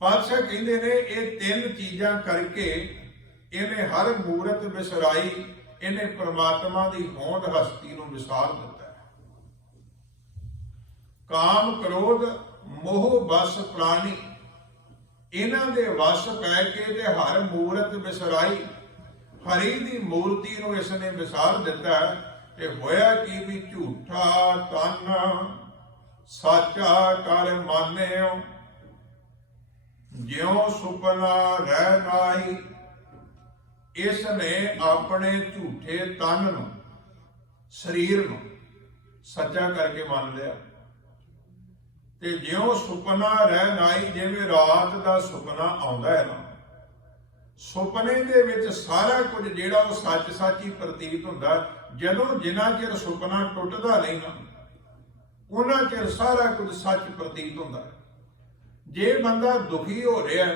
ਪਾਤਸ਼ਾਹ ਕਹਿੰਦੇ ਨੇ ਇਹ 3 ਚੀਜ਼ਾਂ ਕਰਕੇ ਇਹਨੇ ਹਰ ਮੂਰਤ ਵਿਸਰਾਈ, ਇਹਨੇ ਪ੍ਰਮਾਤਮਾ ਦੀ ਹੋਂਦ ਹਸਤੀ ਨੂੰ ਵਿਸਾਰ ਦਿੱਤਾ। ਕਾਮ ਕ੍ਰੋਧ ਮੋਹ ਬਸ ਪ੍ਰਾਣੀ, ਇਹਨਾਂ ਦੇ ਵਸ ਪੈ ਕੇ ਤੇ ਹਰ ਮੂਰਤ ਵਿਸਰਾਈ, ਹਰੀ ਦੀ ਮੂਰਤੀ ਨੂੰ ਇਸ ਨੇ ਵਿਸਾਰ ਦਿੱਤਾ। ਤੇ ਹੋਇਆ ਕੀ ਵੀ ਝੂਠਾ ਤਨ ਸਾਚਾ ਕਰ ਮਾਨਿਓ, ਜਿਉ ਸੁਪਨਾ ਰਹਿ ਨਾਹੀ। ਇਸ ਨੇ ਆਪਣੇ ਝੂਠੇ ਤਨ ਨੂੰ, ਸਰੀਰ ਨੂੰ ਸੱਚਾ ਕਰਕੇ ਮੰਨ ਲਿਆ। ਤੇ ਜਿਉਂ ਸੁਪਨਾ ਰਹਿ ਨਾਈ, ਜਿਵੇਂ ਰਾਤ ਦਾ ਸੁਪਨਾ ਆਉਂਦਾ ਹੈ ਨਾ, ਸੁਪਨੇ ਦੇ ਵਿੱਚ ਸਾਰਾ ਕੁਝ ਜਿਹੜਾ ਉਹ ਸੱਚ ਹੀ ਪ੍ਰਤੀਤ ਹੁੰਦਾ। ਜਦੋਂ ਜਿੰਨਾ ਚਿਰ ਸੁਪਨਾ ਟੁੱਟਦਾ ਨਹੀਂ ਨਾ, ਉਹਨਾਂ ਚਿਰ ਸਾਰਾ ਕੁਝ ਸੱਚ ਪ੍ਰਤੀਤ ਹੁੰਦਾ। ਜੇ ਬੰਦਾ ਦੁਖੀ ਹੋ ਰਿਹਾ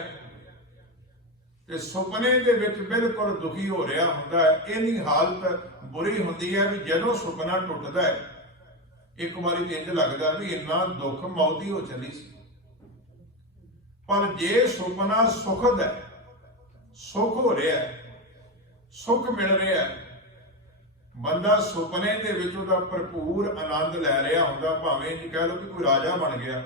ਤੇ ਸੁਪਨੇ ਦੇ ਵਿੱਚ ਬਿਲਕੁਲ ਦੁਖੀ ਹੋ ਰਿਹਾ ਹੁੰਦਾ ਹੈ, ਇਹਨੀ ਹਾਲਤ ਬੁਰੀ ਹੁੰਦੀ ਹੈ ਵੀ ਜਦੋਂ ਸੁਪਨਾ ਟੁੱਟਦਾ ਹੈ, ਇੱਕ ਵਾਰੀ ਤੇ ਇੰਝ ਲੱਗਦਾ ਵੀ ਇੰਨਾ ਦੁੱਖ ਮੌਤ ਹੀ ਹੋ ਚੱਲੀ ਸੀ। ਪਰ ਜੇ ਸੁਪਨਾ ਸੁਖਦ ਹੈ, ਸੁਖ ਹੋ ਰਿਹਾ ਹੈ, ਸੁਖ ਮਿਲ ਰਿਹਾ ਹੈ, ਬੰਦਾ ਸੁਪਨੇ ਦੇ ਵਿੱਚ ਉਹਦਾ ਭਰਪੂਰ ਆਨੰਦ ਲੈ ਰਿਹਾ ਹੁੰਦਾ। ਭਾਵੇਂ ਇਹ ਕਹਿ ਲਓ ਕਿ ਕੋਈ ਰਾਜਾ ਬਣ ਗਿਆ,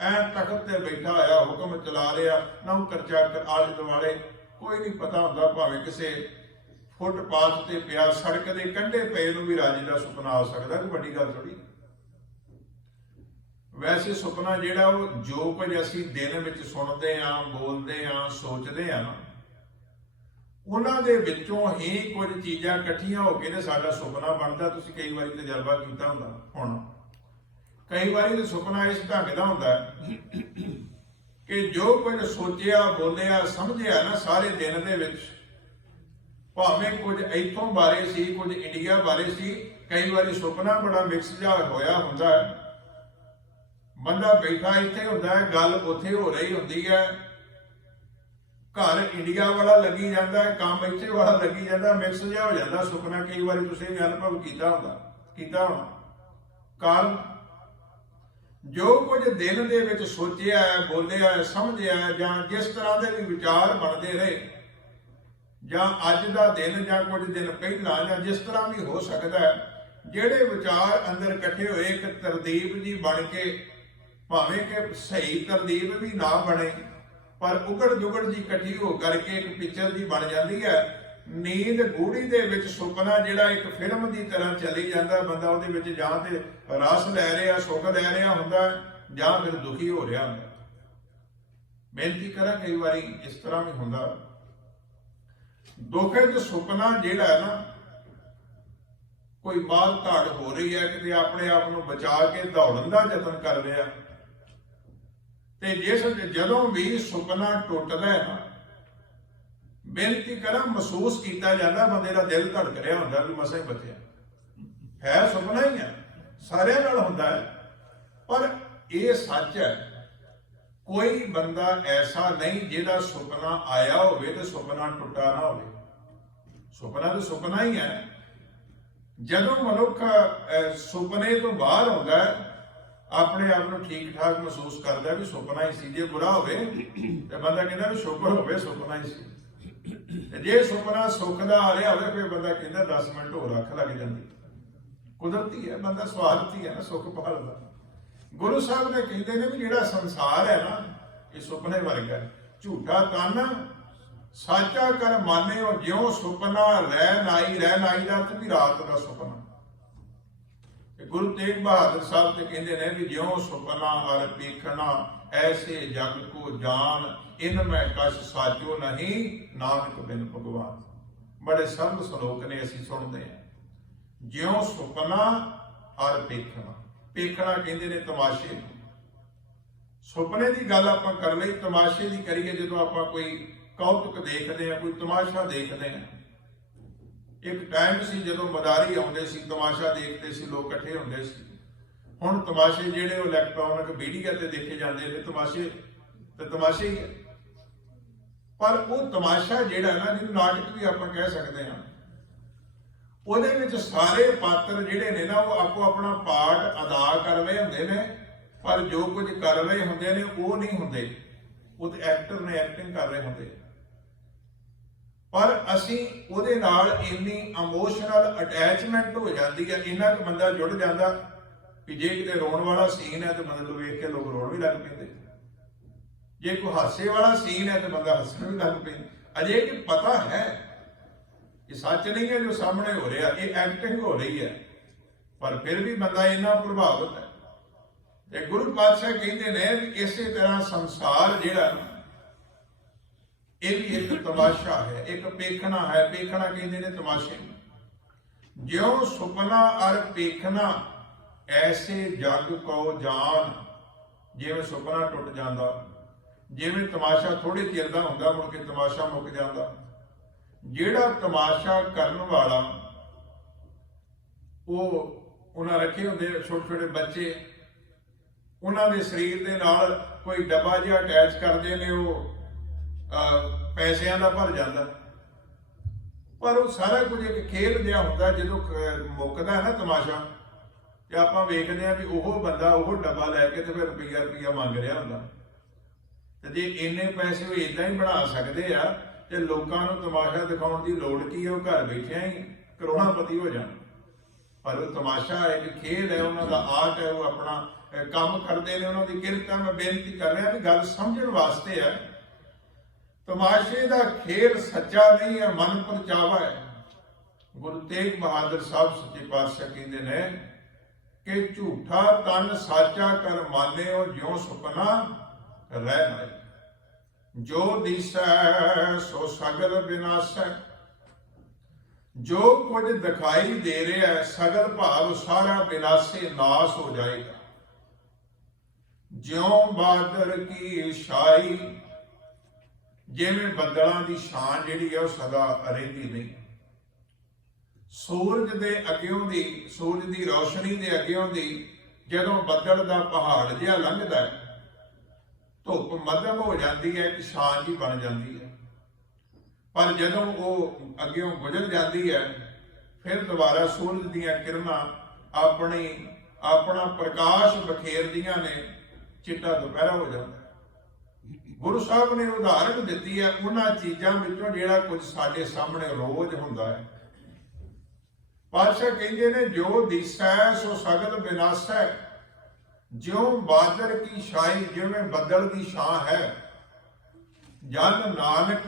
ਐ ਤਖਤ ਤੇ ਬੈਠਾ ਹੋਇਆ, ਹੁਕਮ ਚਲਾ ਰਿਹਾ, ਨੌਕਰ ਚਾਕਰ ਆਲੇ ਦੁਆਲੇ, ਕੋਈ ਨਹੀਂ ਪਤਾ ਹੁੰਦਾ, ਭਾਵੇਂ ਕਿਸੇ ਫੁੱਟਪਾਥ ਤੇ ਪਿਆ, ਸੜਕ ਦੇ ਕੰਢੇ ਪਏ ਨੂੰ ਵੀ ਰਾਜੇ ਦਾ ਸੁਪਨਾ ਆ ਸਕਦਾ, ਕੋਈ ਵੱਡੀ ਗੱਲ ਥੋੜੀ। ਵੈਸੇ ਸੁਪਨਾ ਜਿਹੜਾ ਉਹ ਜੋ ਕੁਝ ਅਸੀਂ ਦਿਨ ਵਿੱਚ ਸੁਣਦੇ ਹਾਂ, ਬੋਲਦੇ ਹਾਂ, ਸੋਚਦੇ ਹਾਂ, ਉਹਨਾਂ ਦੇ ਵਿੱਚੋਂ ਹੀ ਕੁਝ ਚੀਜ਼ਾਂ ਇਕੱਠੀਆਂ ਹੋ ਕੇ ਨੇ ਸਾਡਾ ਸੁਪਨਾ ਬਣਦਾ। ਤੁਸੀਂ ਕਈ ਵਾਰੀ ਤਜਰਬਾ ਕੀਤਾ ਹੁੰਦਾ। ਹੁਣ ਕਈ ਵਾਰੀ ਤਾਂ ਸੁਪਨਾ ਇਸ ਢੰਗ ਦਾ ਹੁੰਦਾ ਕਿ ਜੋ ਕੁਝ ਸੋਚਿਆ, ਬੋਲਿਆ, ਸਮਝਿਆ ਨਾ ਸਾਰੇ ਦਿਨ ਦੇ ਵਿੱਚ, ਭਾਵੇਂ ਕੁਝ ਇੱਥੋਂ ਬਾਰੇ ਸੀ, ਕੁਝ ਇੰਡੀਆ ਬਾਰੇ ਸੀ, ਕਈ ਵਾਰੀ ਸੁਪਨਾ ਬੜਾ ਮਿਕਸ ਜਿਹਾ ਹੋਇਆ ਹੁੰਦਾ ਹੈ। ਬੰਦਾ ਬੈਠਾ ਇੱਥੇ ਹੁੰਦਾ ਹੈ, ਗੱਲ ਉੱਥੇ ਹੋ ਰਹੀ ਹੁੰਦੀ ਹੈ, ਘਰ ਇੰਡੀਆ ਵਾਲਾ ਲੱਗੀ ਜਾਂਦਾ ਹੈ, ਕੰਮ ਇੱਥੇ ਵਾਲਾ ਲੱਗੀ ਜਾਂਦਾ, ਮਿਕਸ ਜਿਹਾ ਹੋ ਜਾਂਦਾ ਸੁਪਨਾ। ਕਈ ਵਾਰੀ ਤੁਸੀਂ ਵੀ ਅਨੁਭਵ ਕੀਤਾ ਹੋਣਾ। ਕਾਰਨ ਜੋ ਕੁਝ ਦਿਨ ਦੇ ਵਿੱਚ ਸੋਚਿਆ ਹੈ, ਬੋਲਿਆ ਹੈ, ਸਮਝਿਆ ਹੈ, ਜਾਂ ਜਿਸ ਤਰ੍ਹਾਂ ਦੇ ਵੀ ਵਿਚਾਰ ਬਣਦੇ ਰਹੇ, ਜਾਂ ਅੱਜ ਦਾ ਦਿਨ ਜਾਂ ਕੁਝ ਦਿਨ ਪਹਿਲਾਂ, ਜਾਂ ਜਿਸ ਤਰ੍ਹਾਂ ਵੀ ਹੋ ਸਕਦਾ ਹੈ, ਜਿਹੜੇ ਵਿਚਾਰ ਅੰਦਰ ਇਕੱਠੇ ਹੋਏ ਇੱਕ ਤਰਤੀਬ ਜੀ ਬਣ ਕੇ, ਭਾਵੇਂ ਕਿ ਸਹੀ ਤਰਤੀਬ ਵੀ ਨਾ ਬਣੇ, ਪਰ ਉਗੜ ਦੁਗੜ ਜੀ ਇਕੱਠੀ ਹੋ ਕਰਕੇ ਇੱਕ ਪਿਕਚਰ ਦੀ ਬਣ ਜਾਂਦੀ ਹੈ। ਨੀਂਦ ਗੂੜੀ ਦੇ ਵਿੱਚ ਸੁਪਨਾ ਜਿਹੜਾ ਇੱਕ ਫਿਲਮ ਦੀ ਤਰ੍ਹਾਂ ਚੱਲੀ ਜਾਂਦਾ, ਬੰਦਾ ਉਹਦੇ ਵਿੱਚ ਜਾਂ ਤੇ ਰਸ ਲੈ ਰਿਹਾ, ਸੁੱਖ ਲੈ ਰਿਹਾ ਹੁੰਦਾ, ਜਾਂ ਫਿਰ ਦੁਖੀ ਹੋ ਰਿਹਾ ਹੁੰਦਾ। ਬੇਨਤੀ ਕਰਾਂ, ਕਈ ਵਾਰੀ ਇਸ ਤਰ੍ਹਾਂ ਵੀ ਹੁੰਦਾ। ਦੁੱਖੇ ਤੇ ਸੁਪਨਾ ਜਿਹੜਾ ਹੈ ਨਾ, ਕੋਈ ਮਾਰ ਧਾੜ ਹੋ ਰਹੀ ਹੈ, ਕਿਤੇ ਆਪਣੇ ਆਪ ਨੂੰ ਬਚਾ ਕੇ ਦੌੜਨ ਦਾ ਯਤਨ ਕਰ ਰਿਹਾ, ਤੇ ਜਦੋਂ ਵੀ ਸੁਪਨਾ ਟੁੱਟਦਾ ਹੈ ਨਾ, ਬੇਨਤੀ ਕਰਾਂ, ਮਹਿਸੂਸ ਕੀਤਾ ਜਾਂਦਾ, ਬੰਦੇ ਦਾ ਦਿਲ ਧੜਕ ਰਿਹਾ ਹੁੰਦਾ ਵੀ ਮਸਾਂ ਹੀ ਬਚਿਆ ਹੈ। ਸੁਪਨਾ ਹੀ ਹੈ, ਸਾਰਿਆਂ ਨਾਲ ਹੁੰਦਾ ਹੈ, ਪਰ ਇਹ ਸੱਚ ਹੈ, ਕੋਈ ਬੰਦਾ ਐਸਾ ਨਹੀਂ ਜਿਹਦਾ ਸੁਪਨਾ ਆਇਆ ਹੋਵੇ ਤੇ ਸੁਪਨਾ ਟੁੱਟਾ ਨਾ ਹੋਵੇ। ਸੁਪਨਾ ਤਾਂ ਸੁਪਨਾ ਹੀ ਹੈ। ਜਦੋਂ ਮਨੁੱਖ ਸੁਪਨੇ ਤੋਂ ਬਾਹਰ ਆਉਂਦਾ ਹੈ, ਆਪਣੇ ਆਪ ਨੂੰ ਠੀਕ ਠਾਕ ਮਹਿਸੂਸ ਕਰਦਾ ਵੀ ਸੁਪਨਾ ਹੀ ਸੀ। ਜੇ ਬੁਰਾ ਹੋਵੇ ਤੇ ਬੰਦਾ ਕਹਿੰਦਾ ਵੀ ਸ਼ੁਕਰ ਹੋਵੇ ਸੁਪਨਾ ਹੀ ਸੀ, ਤੇ ਜੇ ਸੁਪਨਾ ਸੁੱਖ ਦਾ ਆ ਰਿਹਾ ਹੋਵੇ ਫਿਰ ਬੰਦਾ ਕਹਿੰਦਾ 10 ਮਿੰਟ ਹੋਰ ਅੱਖ ਲੱਗ ਜਾਂਦੀ। ਕੁਦਰਤੀ ਹੈ, ਬੰਦਾ ਸਵਾਰਥੀ ਹੈ ਨਾ, ਸੁੱਖ ਭਾਲਦਾ। ਗੁਰੂ ਸਾਹਿਬ ਨੇ ਕਹਿੰਦੇ ਨੇ ਵੀ ਜਿਹੜਾ ਸੰਸਾਰ ਹੈ ਨਾ, ਇਹ ਸੁਪਨੇ ਵਰਗਾ, ਝੂਠਾ ਤਨ ਸਾਚਾ ਕਰ ਮਾਨਿਓ, ਜਿਉਂ ਸੁਪਨਾ ਰਹਿ ਨਾਈ ਦਾ ਅਰਥ ਵੀ ਰਾਤ ਦਾ ਸੁਪਨਾ। ਗੁਰੂ ਤੇਗ ਬਹਾਦਰ ਸਾਹਿਬ ਤੇ ਕਹਿੰਦੇ ਨੇ ਵੀ ਜਿਉਂ ਸੁਪਨਾ ਅਰ ਪੀਖਣਾ, ਐਸੇ ਜਗ ਕੋ ਜਾਨ, ਇਨ ਮੈਂ ਕਛ ਸਾਚੋ ਨਹੀਂ, ਨਾਨਕ ਬਿਨ ਭਗਵਾਨ। ਬੜੇ ਸਰਲ ਸ਼ਲੋਕ ਨੇ, ਅਸੀਂ ਸੁਣਦੇ ਹਾਂ। ਜਿਉਂ ਸੁਪਨਾ ਅਰ ਪੀਖਣਾ, ਪੀਖਣਾ ਕਹਿੰਦੇ ਨੇ ਤਮਾਸ਼ੇ। ਸੁਪਨੇ ਦੀ ਗੱਲ ਆਪਾਂ ਕਰ ਲਈ, ਤਮਾਸ਼ੇ ਦੀ ਕਰੀਏ ਜਦੋਂ ਆਪਾਂ ਕੋਈ ਕੌਤਕ ਦੇਖਦੇ ਹਾਂ, ਕੋਈ ਤਮਾਸ਼ਾ ਦੇਖਦੇ ਹਾਂ। ਇੱਕ ਟਾਈਮ ਸੀ ਜਦੋਂ ਮਦਾਰੀ ਆਉਂਦੇ ਸੀ, ਤਮਾਸ਼ਾ ਦੇਖਦੇ ਸੀ, ਲੋਕ ਇਕੱਠੇ ਹੁੰਦੇ ਸੀ। ਹੁਣ ਤਮਾਸ਼ੇ ਜਿਹੜੇ ਉਹ ਇਲੈਕਟ੍ਰੋਨਿਕ ਮੀਡੀਆ ਤੇ ਦੇਖੇ ਜਾਂਦੇ ਨੇ, ਤਮਾਸ਼ੇ ਹੀ ਹੈ। ਪਰ ਉਹ ਤਮਾਸ਼ਾ ਜਿਹੜਾ ਨਾ, ਜਿਹਨੂੰ ਨਾਟਕ ਵੀ ਆਪਾਂ ਕਹਿ ਸਕਦੇ ਹਾਂ, ਉਹਦੇ ਵਿੱਚ ਸਾਰੇ ਪਾਤਰ ਜਿਹੜੇ ਨੇ ਨਾ, ਉਹ ਆਪੋ ਆਪਣਾ ਪਾਰਟ ਅਦਾ ਕਰ ਰਹੇ ਹੁੰਦੇ ਨੇ, ਪਰ ਜੋ ਕੁਝ ਕਰ ਰਹੇ ਹੁੰਦੇ ਨੇ ਉਹ ਨਹੀਂ ਹੁੰਦੇ, ਉਹ ਤੇ ਐਕਟਰ ਨੇ ਐਕਟਿੰਗ ਕਰ ਰਹੇ ਹੁੰਦੇ। ਪਰ ਅਸੀਂ ਉਹਦੇ ਨਾਲ ਇੰਨੀ ਇਮੋਸ਼ਨਲ ਅਟੈਚਮੈਂਟ ਹੋ ਜਾਂਦੀ ਹੈ, ਇੰਨਾ ਕੁ ਬੰਦਾ ਜੁੜ ਜਾਂਦਾ ਵੀ ਜੇ ਕਿਤੇ ਰੋਣ ਵਾਲਾ ਸੀਨ ਹੈ ਤੇ ਬੰਦੇ ਨੂੰ ਵੇਖ ਕੇ ਲੋਕ ਰੋਣ ਵੀ ਲੱਗ ਪੈਂਦੇ, ਜੇ ਕੋਈ ਹਾਸੇ ਵਾਲਾ ਸੀਨ ਹੈ ਤੇ ਬੰਦਾ ਹੱਸਣ ਵੀ ਲੱਗ ਪੈਂਦਾ। ਅਜੇ ਕਿ ਪਤਾ ਹੈ ਇਹ ਸੱਚ ਨਹੀਂ ਹੈ ਜੋ ਸਾਹਮਣੇ ਹੋ ਰਿਹਾ, ਇਹ ਐਕਟਿੰਗ ਹੋ ਰਹੀ ਹੈ, ਪਰ ਫਿਰ ਵੀ ਬੰਦਾ ਇੰਨਾ ਪ੍ਰਭਾਵਿਤ ਹੈ। ਤੇ ਗੁਰੂ ਪਾਤਸ਼ਾਹ ਕਹਿੰਦੇ ਨੇ ਵੀ ਇਸੇ ਤਰ੍ਹਾਂ ਸੰਸਾਰ ਜਿਹੜਾ ਇਹ ਵੀ ਇੱਕ ਤਮਾਸ਼ਾ ਹੈ, ਇੱਕ ਪੇਖਣਾ ਹੈ। ਪੇਖਣਾ ਕਹਿੰਦੇ ਨੇ ਤਮਾਸ਼ੇ। ਜਿਉਂ ਸੁਪਨਾ ਅਰ ਪੇਖਣਾ, ਐਸੇ ਜਗ ਕੋ ਜਾਨ। ਜਿਵੇਂ ਸੁਪਨਾ ਟੁੱਟ ਜਾਂਦਾ, ਜਿਵੇਂ ਤਮਾਸ਼ਾ ਥੋੜੇ ਚਿਰ ਦਾ ਹੁੰਦਾ, ਮੁੜ ਕੇ ਤਮਾਸ਼ਾ ਮੁੱਕ ਜਾਂਦਾ। ਜਿਹੜਾ ਤਮਾਸ਼ਾ ਕਰਨ ਵਾਲਾ, ਉਹ ਉਹਨਾਂ ਰੱਖੇ ਹੁੰਦੇ ਛੋਟੇ ਛੋਟੇ ਬੱਚੇ, ਉਹਨਾਂ ਦੇ ਸਰੀਰ ਦੇ ਨਾਲ ਕੋਈ ਡੱਬਾ ਜਿਹਾ ਅਟੈਚ ਕਰਦੇ ਨੇ, ਉਹ ਪੈਸਿਆਂ ਦਾ ਭਰ ਜਾਂਦਾ। ਪਰ ਉਹ ਸਾਰਾ ਕੁਝ ਇੱਕ ਖੇਲ ਜਿਹਾ ਹੁੰਦਾ। ਜਦੋਂ ਮੁੱਕਦਾ ਨਾ ਤਮਾਸ਼ਾ, ਤੇ ਆਪਾਂ ਵੇਖਦੇ ਹਾਂ ਵੀ ਉਹ ਬੰਦਾ ਉਹ ਡੱਬਾ ਲੈ ਕੇ ਤੇ ਫਿਰ ਰੁਪਈਆ ਮੰਗ ਰਿਹਾ ਹੁੰਦਾ। ਤੇ ਜੇ ਇੰਨੇ ਪੈਸੇ ਉਹ ਏਦਾਂ ਹੀ ਬਣਾ ਸਕਦੇ ਆ ਤੇ ਲੋਕਾਂ ਨੂੰ ਤਮਾਸ਼ਾ ਦਿਖਾਉਣ ਦੀ ਲੋੜ ਕੀ ਹੈ? ਉਹ ਘਰ ਬੈਠਿਆਂ ਹੀ ਕਰੋੜਾਪਤੀ ਹੋ ਜਾਣ। ਪਰ ਉਹ ਤਮਾਸ਼ਾ ਹੈ, ਇੱਕ ਖੇਡ ਹੈ, ਉਹਨਾਂ ਦਾ ਆਰਟ ਹੈ, ਉਹ ਆਪਣਾ ਕੰਮ ਕਰਦੇ ਨੇ, ਉਹਨਾਂ ਦੀ ਕਿਰਤ ਹੈ। ਮੈਂ ਬੇਨਤੀ ਕਰ ਰਿਹਾ ਵੀ ਗੱਲ ਸਮਝਣ ਵਾਸਤੇ ਹੈ। ਤਮਾਸ਼ੇ ਦਾ ਖੇਲ ਸੱਚਾ ਨਹੀਂ ਹੈ, ਮਨ ਪਰਚਾਵਾ ਹੈ। ਗੁਰੂ ਤੇਗ ਬਹਾਦਰ ਸਾਹਿਬ ਸੱਚੇ ਪਾਤਸ਼ਾਹ ਕਹਿੰਦੇ ਨੇ ਕਿ ਝੂਠਾ ਤਨ ਸਾਚਾ ਕਰ ਮਾਨਿਓ, ਜਿਉ ਸੁਪਨਾ ਰਹਿ ਨਾਈ। ਜੋ ਦਿਸੈ ਸੋ ਸਗਲ ਵਿਨਾਸ਼ੈ। ਜੋ ਕੁਝ ਦਿਖਾਈ ਦੇ ਰਿਹਾ ਹੈ, ਸਗਲ ਭਾਵ ਸਾਰਾ ਵਿਨਾਸ਼ੇ, ਨਾਸ ਹੋ ਜਾਏਗਾ। ਜਿਉ ਬਾਦਰ ਕੀ ਛਾਈ, ਜਿਵੇਂ ਬੱਦਲਾਂ ਦੀ ਛਾਂ ਜਿਹੜੀ ਹੈ ਉਹ ਸਦਾ ਰਹਿੰਦੀ ਨਹੀਂ। ਸੂਰਜ ਦੇ ਅੱਗਿਓਂ ਦੀ, ਸੂਰਜ ਦੀ ਰੌਸ਼ਨੀ ਦੇ ਅੱਗਿਓਂ ਦੀ ਜਦੋਂ ਬੱਦਲ ਦਾ ਪਹਾੜ ਜਿਹਾ ਲੰਘਦਾ ਹੈ, ਧੁੱਪ ਮੱਧਮ ਹੋ ਜਾਂਦੀ ਹੈ, ਇੱਕ ਛਾਂ ਜੀ ਬਣ ਜਾਂਦੀ ਹੈ। ਪਰ ਜਦੋਂ ਉਹ ਅੱਗਿਓਂ ਗੁਜ਼ਰ ਜਾਂਦੀ ਹੈ, ਫਿਰ ਦੁਬਾਰਾ ਸੂਰਜ ਦੀਆਂ ਕਿਰਨਾਂ ਆਪਣਾ ਪ੍ਰਕਾਸ਼ ਬਖੇਰਦੀਆਂ ਨੇ, ਚਿੱਟਾ ਦੁਪਹਿਰਾ ਹੋ ਜਾਂਦਾ। ਗੁਰੂ ਸਾਹਿਬ ਨੇ ਉਦਾਹਰਨ ਦਿੱਤੀ ਹੈ ਉਹਨਾਂ ਚੀਜ਼ਾਂ ਵਿੱਚੋਂ ਜਿਹੜਾ ਕੁਝ ਸਾਡੇ ਸਾਹਮਣੇ ਰੋਜ਼ ਹੁੰਦਾ ਹੈ। ਪਾਤਸ਼ਾਹ ਕਹਿੰਦੇ ਨੇ ਜੋ ਦਿਸੈ ਸੋ ਸਗਲ ਵਿਨਾਸ਼ੈ। ਜਿਉਂ ਬਾਦਰ ਕੀ ਛਾਈ, ਜਿਵੇਂ ਬੱਦਲ ਦੀ ਛਾਂ ਹੈ। ਜਨ ਨਾਨਕ,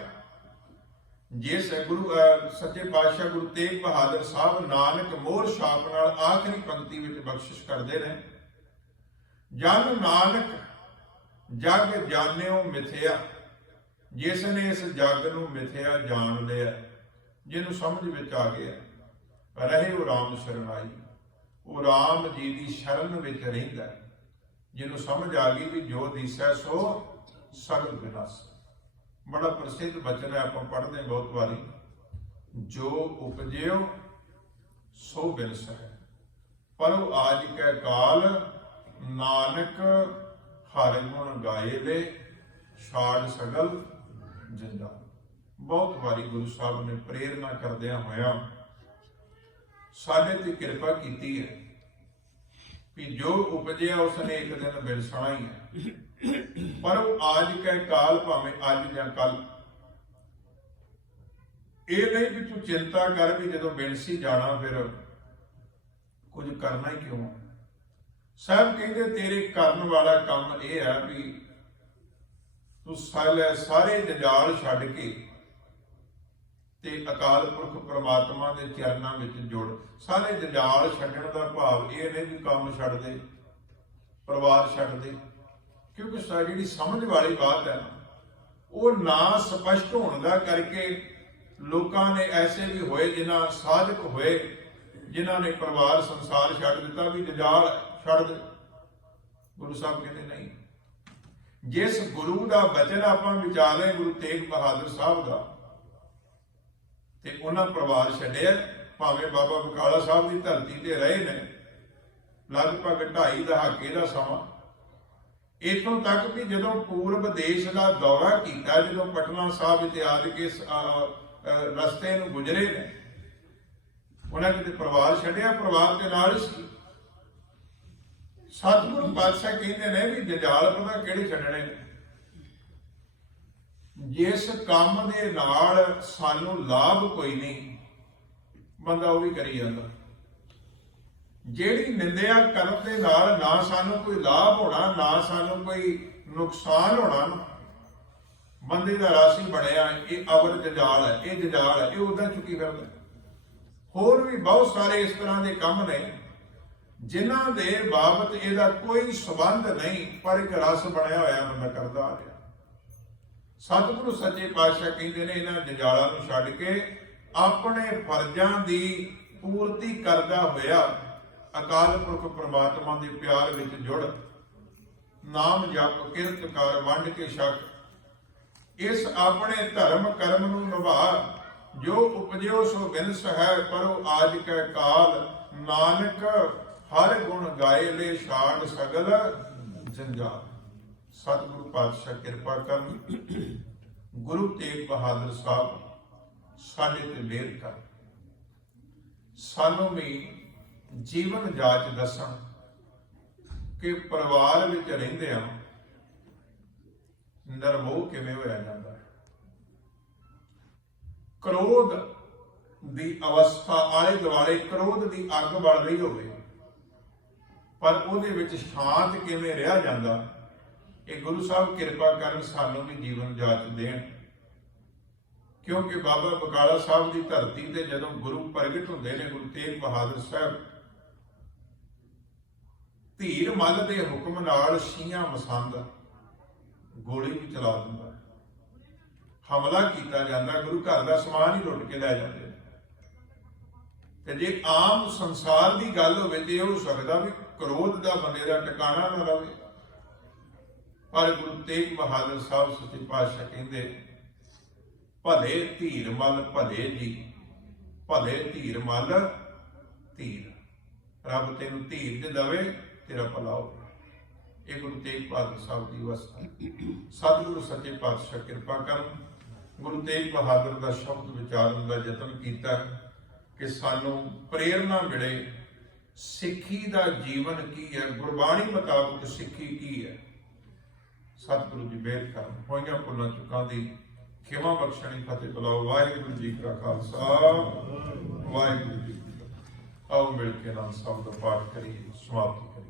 ਜਿਸ ਗੁਰੂ ਸੱਚੇ ਪਾਤਸ਼ਾਹ ਗੁਰੂ ਤੇਗ ਬਹਾਦਰ ਸਾਹਿਬ ਨਾਨਕ ਮੋਹਰ ਛਾਪ ਨਾਲ ਆਖਰੀ ਪੰਕਤੀ ਵਿੱਚ ਬਖਸ਼ਿਸ਼ ਕਰਦੇ ਨੇ। ਜਨ ਨਾਨਕ ਜਗ ਜਾਣਿਓ ਮਿਥਿਆ, ਜਿਸ ਨੇ ਇਸ ਜਗ ਨੂੰ ਮਿਥਿਆ ਜਾਣ ਲਿਆ, ਜਿਹਨੂੰ ਸਮਝ ਵਿੱਚ ਆ ਗਿਆ। ਰਹੇ ਉਹ ਰਾਮ ਸ਼ਰਨਾਈ, ਉਹ ਰਾਮ ਜੀ ਦੀ ਸ਼ਰਨ ਵਿੱਚ ਰਹਿੰਦਾ, ਜਿਹਨੂੰ ਸਮਝ ਆ ਗਈ ਵੀ ਜੋ ਦਿਸੈ ਸੋ ਸਗਲ ਵਿਨਾਸ਼। ਬੜਾ ਪ੍ਰਸਿੱਧ ਬਚਨ ਹੈ, ਆਪਾਂ ਪੜ੍ਹਦੇ ਬਹੁਤ ਵਾਰੀ। ਜੋ ਉਪਜਿਓ ਸੋ ਬਿਨਸ ਹੈ, ਪਰ ਉਹ ਆਜ ਕੈ ਕਾਲ, ਨਾਨਕ ਹਰਿ ਗੁਣ ਗਾਏ ਲੈ, ਛਾੜ ਸਗਲ ਜਿੰਦਾ। ਬਹੁਤ ਵਾਰੀ ਗੁਰੂ ਸਾਹਿਬ ਨੇ ਪ੍ਰੇਰਨਾ ਕਰਦਿਆਂ ਹੋਇਆ ਸਾਡੇ ਤੇ ਕਿਰਪਾ ਕੀਤੀ ਹੈ ਕਿ ਜੋ ਉਪਜਿਆ ਉਸਨੇ ਇੱਕ ਦਿਨ ਵਿਲਸਣਾ ਹੀ ਹੈ। ਪਰ ਉਹ ਆਜ ਕੈ ਕਾਲ, ਭਾਵੇਂ ਅੱਜ ਜਾਂ ਕੱਲ। ਇਹ ਨਹੀਂ ਕਿ ਤੂੰ ਚਿੰਤਾ ਕਰ ਵੀ ਜਦੋਂ ਬਿਲਸੀ ਜਾਣਾ ਫਿਰ ਕੁਝ ਕਰਨਾ ਹੀ ਕਿਉਂ। ਸਾਹਿਬ ਕਹਿੰਦੇ ਤੇਰੇ ਕਰਨ ਵਾਲਾ ਕੰਮ ਇਹ ਹੈ ਵੀ ਤੂੰ ਸਾਰੇ ਜੰਜਾਲ ਛੱਡ ਕੇ ਤੇ ਅਕਾਲ ਪੁਰਖ ਪ੍ਰਮਾਤਮਾ ਦੇ ਚਰਨਾਂ ਵਿੱਚ ਜੁੜ। ਸਾਰੇ ਜੰਜਾਲ ਛੱਡਣ ਦਾ ਭਾਵ ਇਹ ਨਹੀਂ ਵੀ ਕੰਮ ਛੱਡ ਦੇ, ਪਰਿਵਾਰ ਛੱਡ ਦੇ, ਕਿਉਂਕਿ ਜਿਹੜੀ ਸਮਝ ਵਾਲੀ ਬਾਤ ਹੈ ਉਹ ਨਾ ਸਪਸ਼ਟ ਹੋਣ ਦਾ ਕਰਕੇ ਲੋਕਾਂ ਨੇ ਐਸੇ ਵੀ ਹੋਏ, ਜਿਨ੍ਹਾਂ ਸਾਧਕ ਹੋਏ, ਜਿਨ੍ਹਾਂ ਨੇ ਪਰਿਵਾਰ ਸੰਸਾਰ ਛੱਡ ਦਿੱਤਾ ਵੀ ਜੰਜਾਲ ਛੱਡ ਦੇ। ਗੁਰੂ ਸਾਹਿਬ ਕਹਿੰਦੇ ਨਹੀਂ। ਜਿਸ ਗੁਰੂ ਦਾ ਬਚਨ ਆਪਾਂ ਵਿਚਾਰੇ ਗੁਰੂ ਤੇਗ ਬਹਾਦਰ ਸਾਹਿਬ ਦਾ, ਤੇ ਉਹਨਾਂ ਪਰਿਵਾਰ ਛੱਡਿਆ। ਭਾਵੇਂ ਬਾਬਾ ਬਕਾਲਾ ਸਾਹਿਬ ਦੀ ਧਰਤੀ ਤੇ ਰਹੇ ਨੇ ਲਗਭਗ 2.5 ਦਹਾਕੇ ਦਾ ਸਮਾਂ। ਇੱਥੋਂ ਤੱਕ ਵੀ ਜਦੋਂ ਪੂਰਬ ਦੇਸ਼ ਦਾ ਦੌਰਾ ਕੀਤਾ, ਜਦੋਂ ਪਟਨਾ ਸਾਹਿਬ ਇਤਿਆਦਿ ਕੇ ਰਸਤੇ ਨੂੰ ਗੁਜ਼ਰੇ ਨੇ, ਉਹਨਾਂ ਕਿਤੇ ਪਰਿਵਾਰ ਛੱਡਿਆ, ਪਰਿਵਾਰ ਦੇ ਨਾਲ ਸੀ। ਸਤਿਗੁਰੂ ਪਾਤਸ਼ਾਹ ਕਹਿੰਦੇ ਨੇ ਵੀ ਜੰਜਾਲ ਪਤਾ ਕਿਹੜੇ ਛੱਡਣੇ ਨੇ, ਜਿਸ ਕੰਮ ਦੇ ਨਾਲ ਸਾਨੂੰ ਲਾਭ ਕੋਈ ਨਹੀਂ, ਬੰਦਾ ਉਹ ਵੀ ਕਰੀ ਜਾਂਦਾ। ਜਿਹੜੀ ਨਿੰਦਿਆ ਕਰਨ ਦੇ ਨਾਲ ਨਾ ਸਾਨੂੰ ਕੋਈ ਲਾਭ ਹੋਣਾ, ਨਾ ਸਾਨੂੰ ਕੋਈ ਨੁਕਸਾਨ ਹੋਣਾ, ਬੰਦੇ ਦਾ ਰਾਸੀ ਬਣਿਆ, ਇਹ ਅਵਰ ਜੰਜਾਲ ਹੈ, ਇਹ ਜੰਜਾਲ ਹੈ, ਇਹ ਉਦਾਂ ਚੁੱਕੀ ਫਿਰਦਾ। ਹੋਰ ਵੀ ਬਹੁਤ ਸਾਰੇ ਇਸ ਤਰ੍ਹਾਂ ਦੇ ਕੰਮ ਨੇ ਜਿਨ੍ਹਾਂ ਦੇ ਬਾਬਤ ਇਹਦਾ ਕੋਈ ਸੰਬੰਧ ਨਹੀਂ, ਪਰ ਇੱਕ ਰਸ ਬਣਿਆ ਹੋਇਆ ਬੰਦਾ ਕਰਦਾ ਆ ਰਿਹਾ। ਸਤਿਗੁਰੂ ਸੱਚੇ ਪਾਤਸ਼ਾਹ ਕਹਿੰਦੇ ਨੇ ਇਹਨਾਂ ਜੰਜਾਲਾਂ ਨੂੰ ਛੱਡ ਕੇ ਆਪਣੇ ਫਰਜ਼ਾਂ ਦੀ ਪੂਰਤੀ ਕਰਦਾ ਹੋਇਆ ਅਕਾਲ ਪੁਰਖ ਪ੍ਰਮਾਤਮਾ ਦੇ ਪਿਆਰ ਵਿੱਚ ਜੁੜ, ਨਾਮ ਜਪ ਕਿਰਤ ਕਰ ਵੰਡ ਕੇ ਛਕ, ਇਸ ਆਪਣੇ ਧਰਮ ਕਰਮ ਨੂੰ ਨਿਭਾ। ਜੋ ਉਪਜਿਓ ਸੋ ਬਿਨਸ ਹੈ, ਪਰੋ ਆਜ ਕੈ ਕਾਲ, ਨਾਨਕ ਹਰ ਗੁਣ ਗਾਏ ਲੈ, ਛਾੜ ਸਗਲ ਜੰਜਾਲ। ਸਤਿਗੁਰੂ ਪਾਤਸ਼ਾਹ ਕਿਰਪਾ ਕਰਨ, ਗੁਰੂ ਤੇਗ ਬਹਾਦਰ ਸਾਹਿਬ ਸਾਡੇ ਤੇ ਮਿਹਰ ਕਰ, ਸਾਨੂੰ ਵੀ ਜੀਵਨ ਜਾਚ ਦੱਸਣ ਕਿ ਪਰਿਵਾਰ ਵਿੱਚ ਰਹਿੰਦੇ ਆ ਨਿਰਮੋਹ ਕਿਵੇਂ ਹੋਇਆ ਜਾਂਦਾ ਹੈ। ਕ੍ਰੋਧ ਦੀ ਅਵਸਥਾ ਆਲੇ ਦੁਆਲੇ ਕ੍ਰੋਧ ਦੀ ਅੱਗ ਬਲ ਰਹੀ ਹੋਵੇ, ਪਰ ਉਹਦੇ ਵਿੱਚ ਸ਼ਾਂਤ ਕਿਵੇਂ ਰਿਹਾ ਜਾਂਦਾ, ਇਹ ਗੁਰੂ ਸਾਹਿਬ ਕਿਰਪਾ ਕਰਨ ਸਾਨੂੰ ਵੀ ਜੀਵਨ ਜਾਚ ਦੇਣ। क्योंकि बाबा बकाला साहब की धरती से जदों गुरु प्रगट होंदे ने गुरु तेग बहादुर साहब धीर मल के हुक्म नाल छीयां मसंद गोली भी चला दिंदा, हमला किया जाता, गुरु घर का समान ही लुट के लै जाते। जे आम संसार की गल हो सकता भी क्रोध का बंदे का टिकाणा ना रहे, पर गुरु तेग बहादुर साहब सच्चे पातशाह कहते भले धीर मल भले जी, भले धीर मल धीर, रब तेन धीरज दवे तेरा भला हो। ये गुरु तेग बहादुर साहब की अवस्था। सतगुरु सच्चे पातशाह कृपा कर गुरु तेग बहादुर का शब्द विचारन का यतन किया कि सानू प्रेरणा मिले सिੱਖੀ ਦਾ जीवन की है, गुरबाणी मुताबिक सिੱਖੀ की है। सतगुरु जी बेद कर होइयां भुलां चुकां दी खिमा बख्शणी फतेह बुलाओ। वाहिगुरू जी का खालसा वाहिगुरू जी की फतेह। आओ मिल के नाम साहब का पाठ करिए, समाप्त करिए।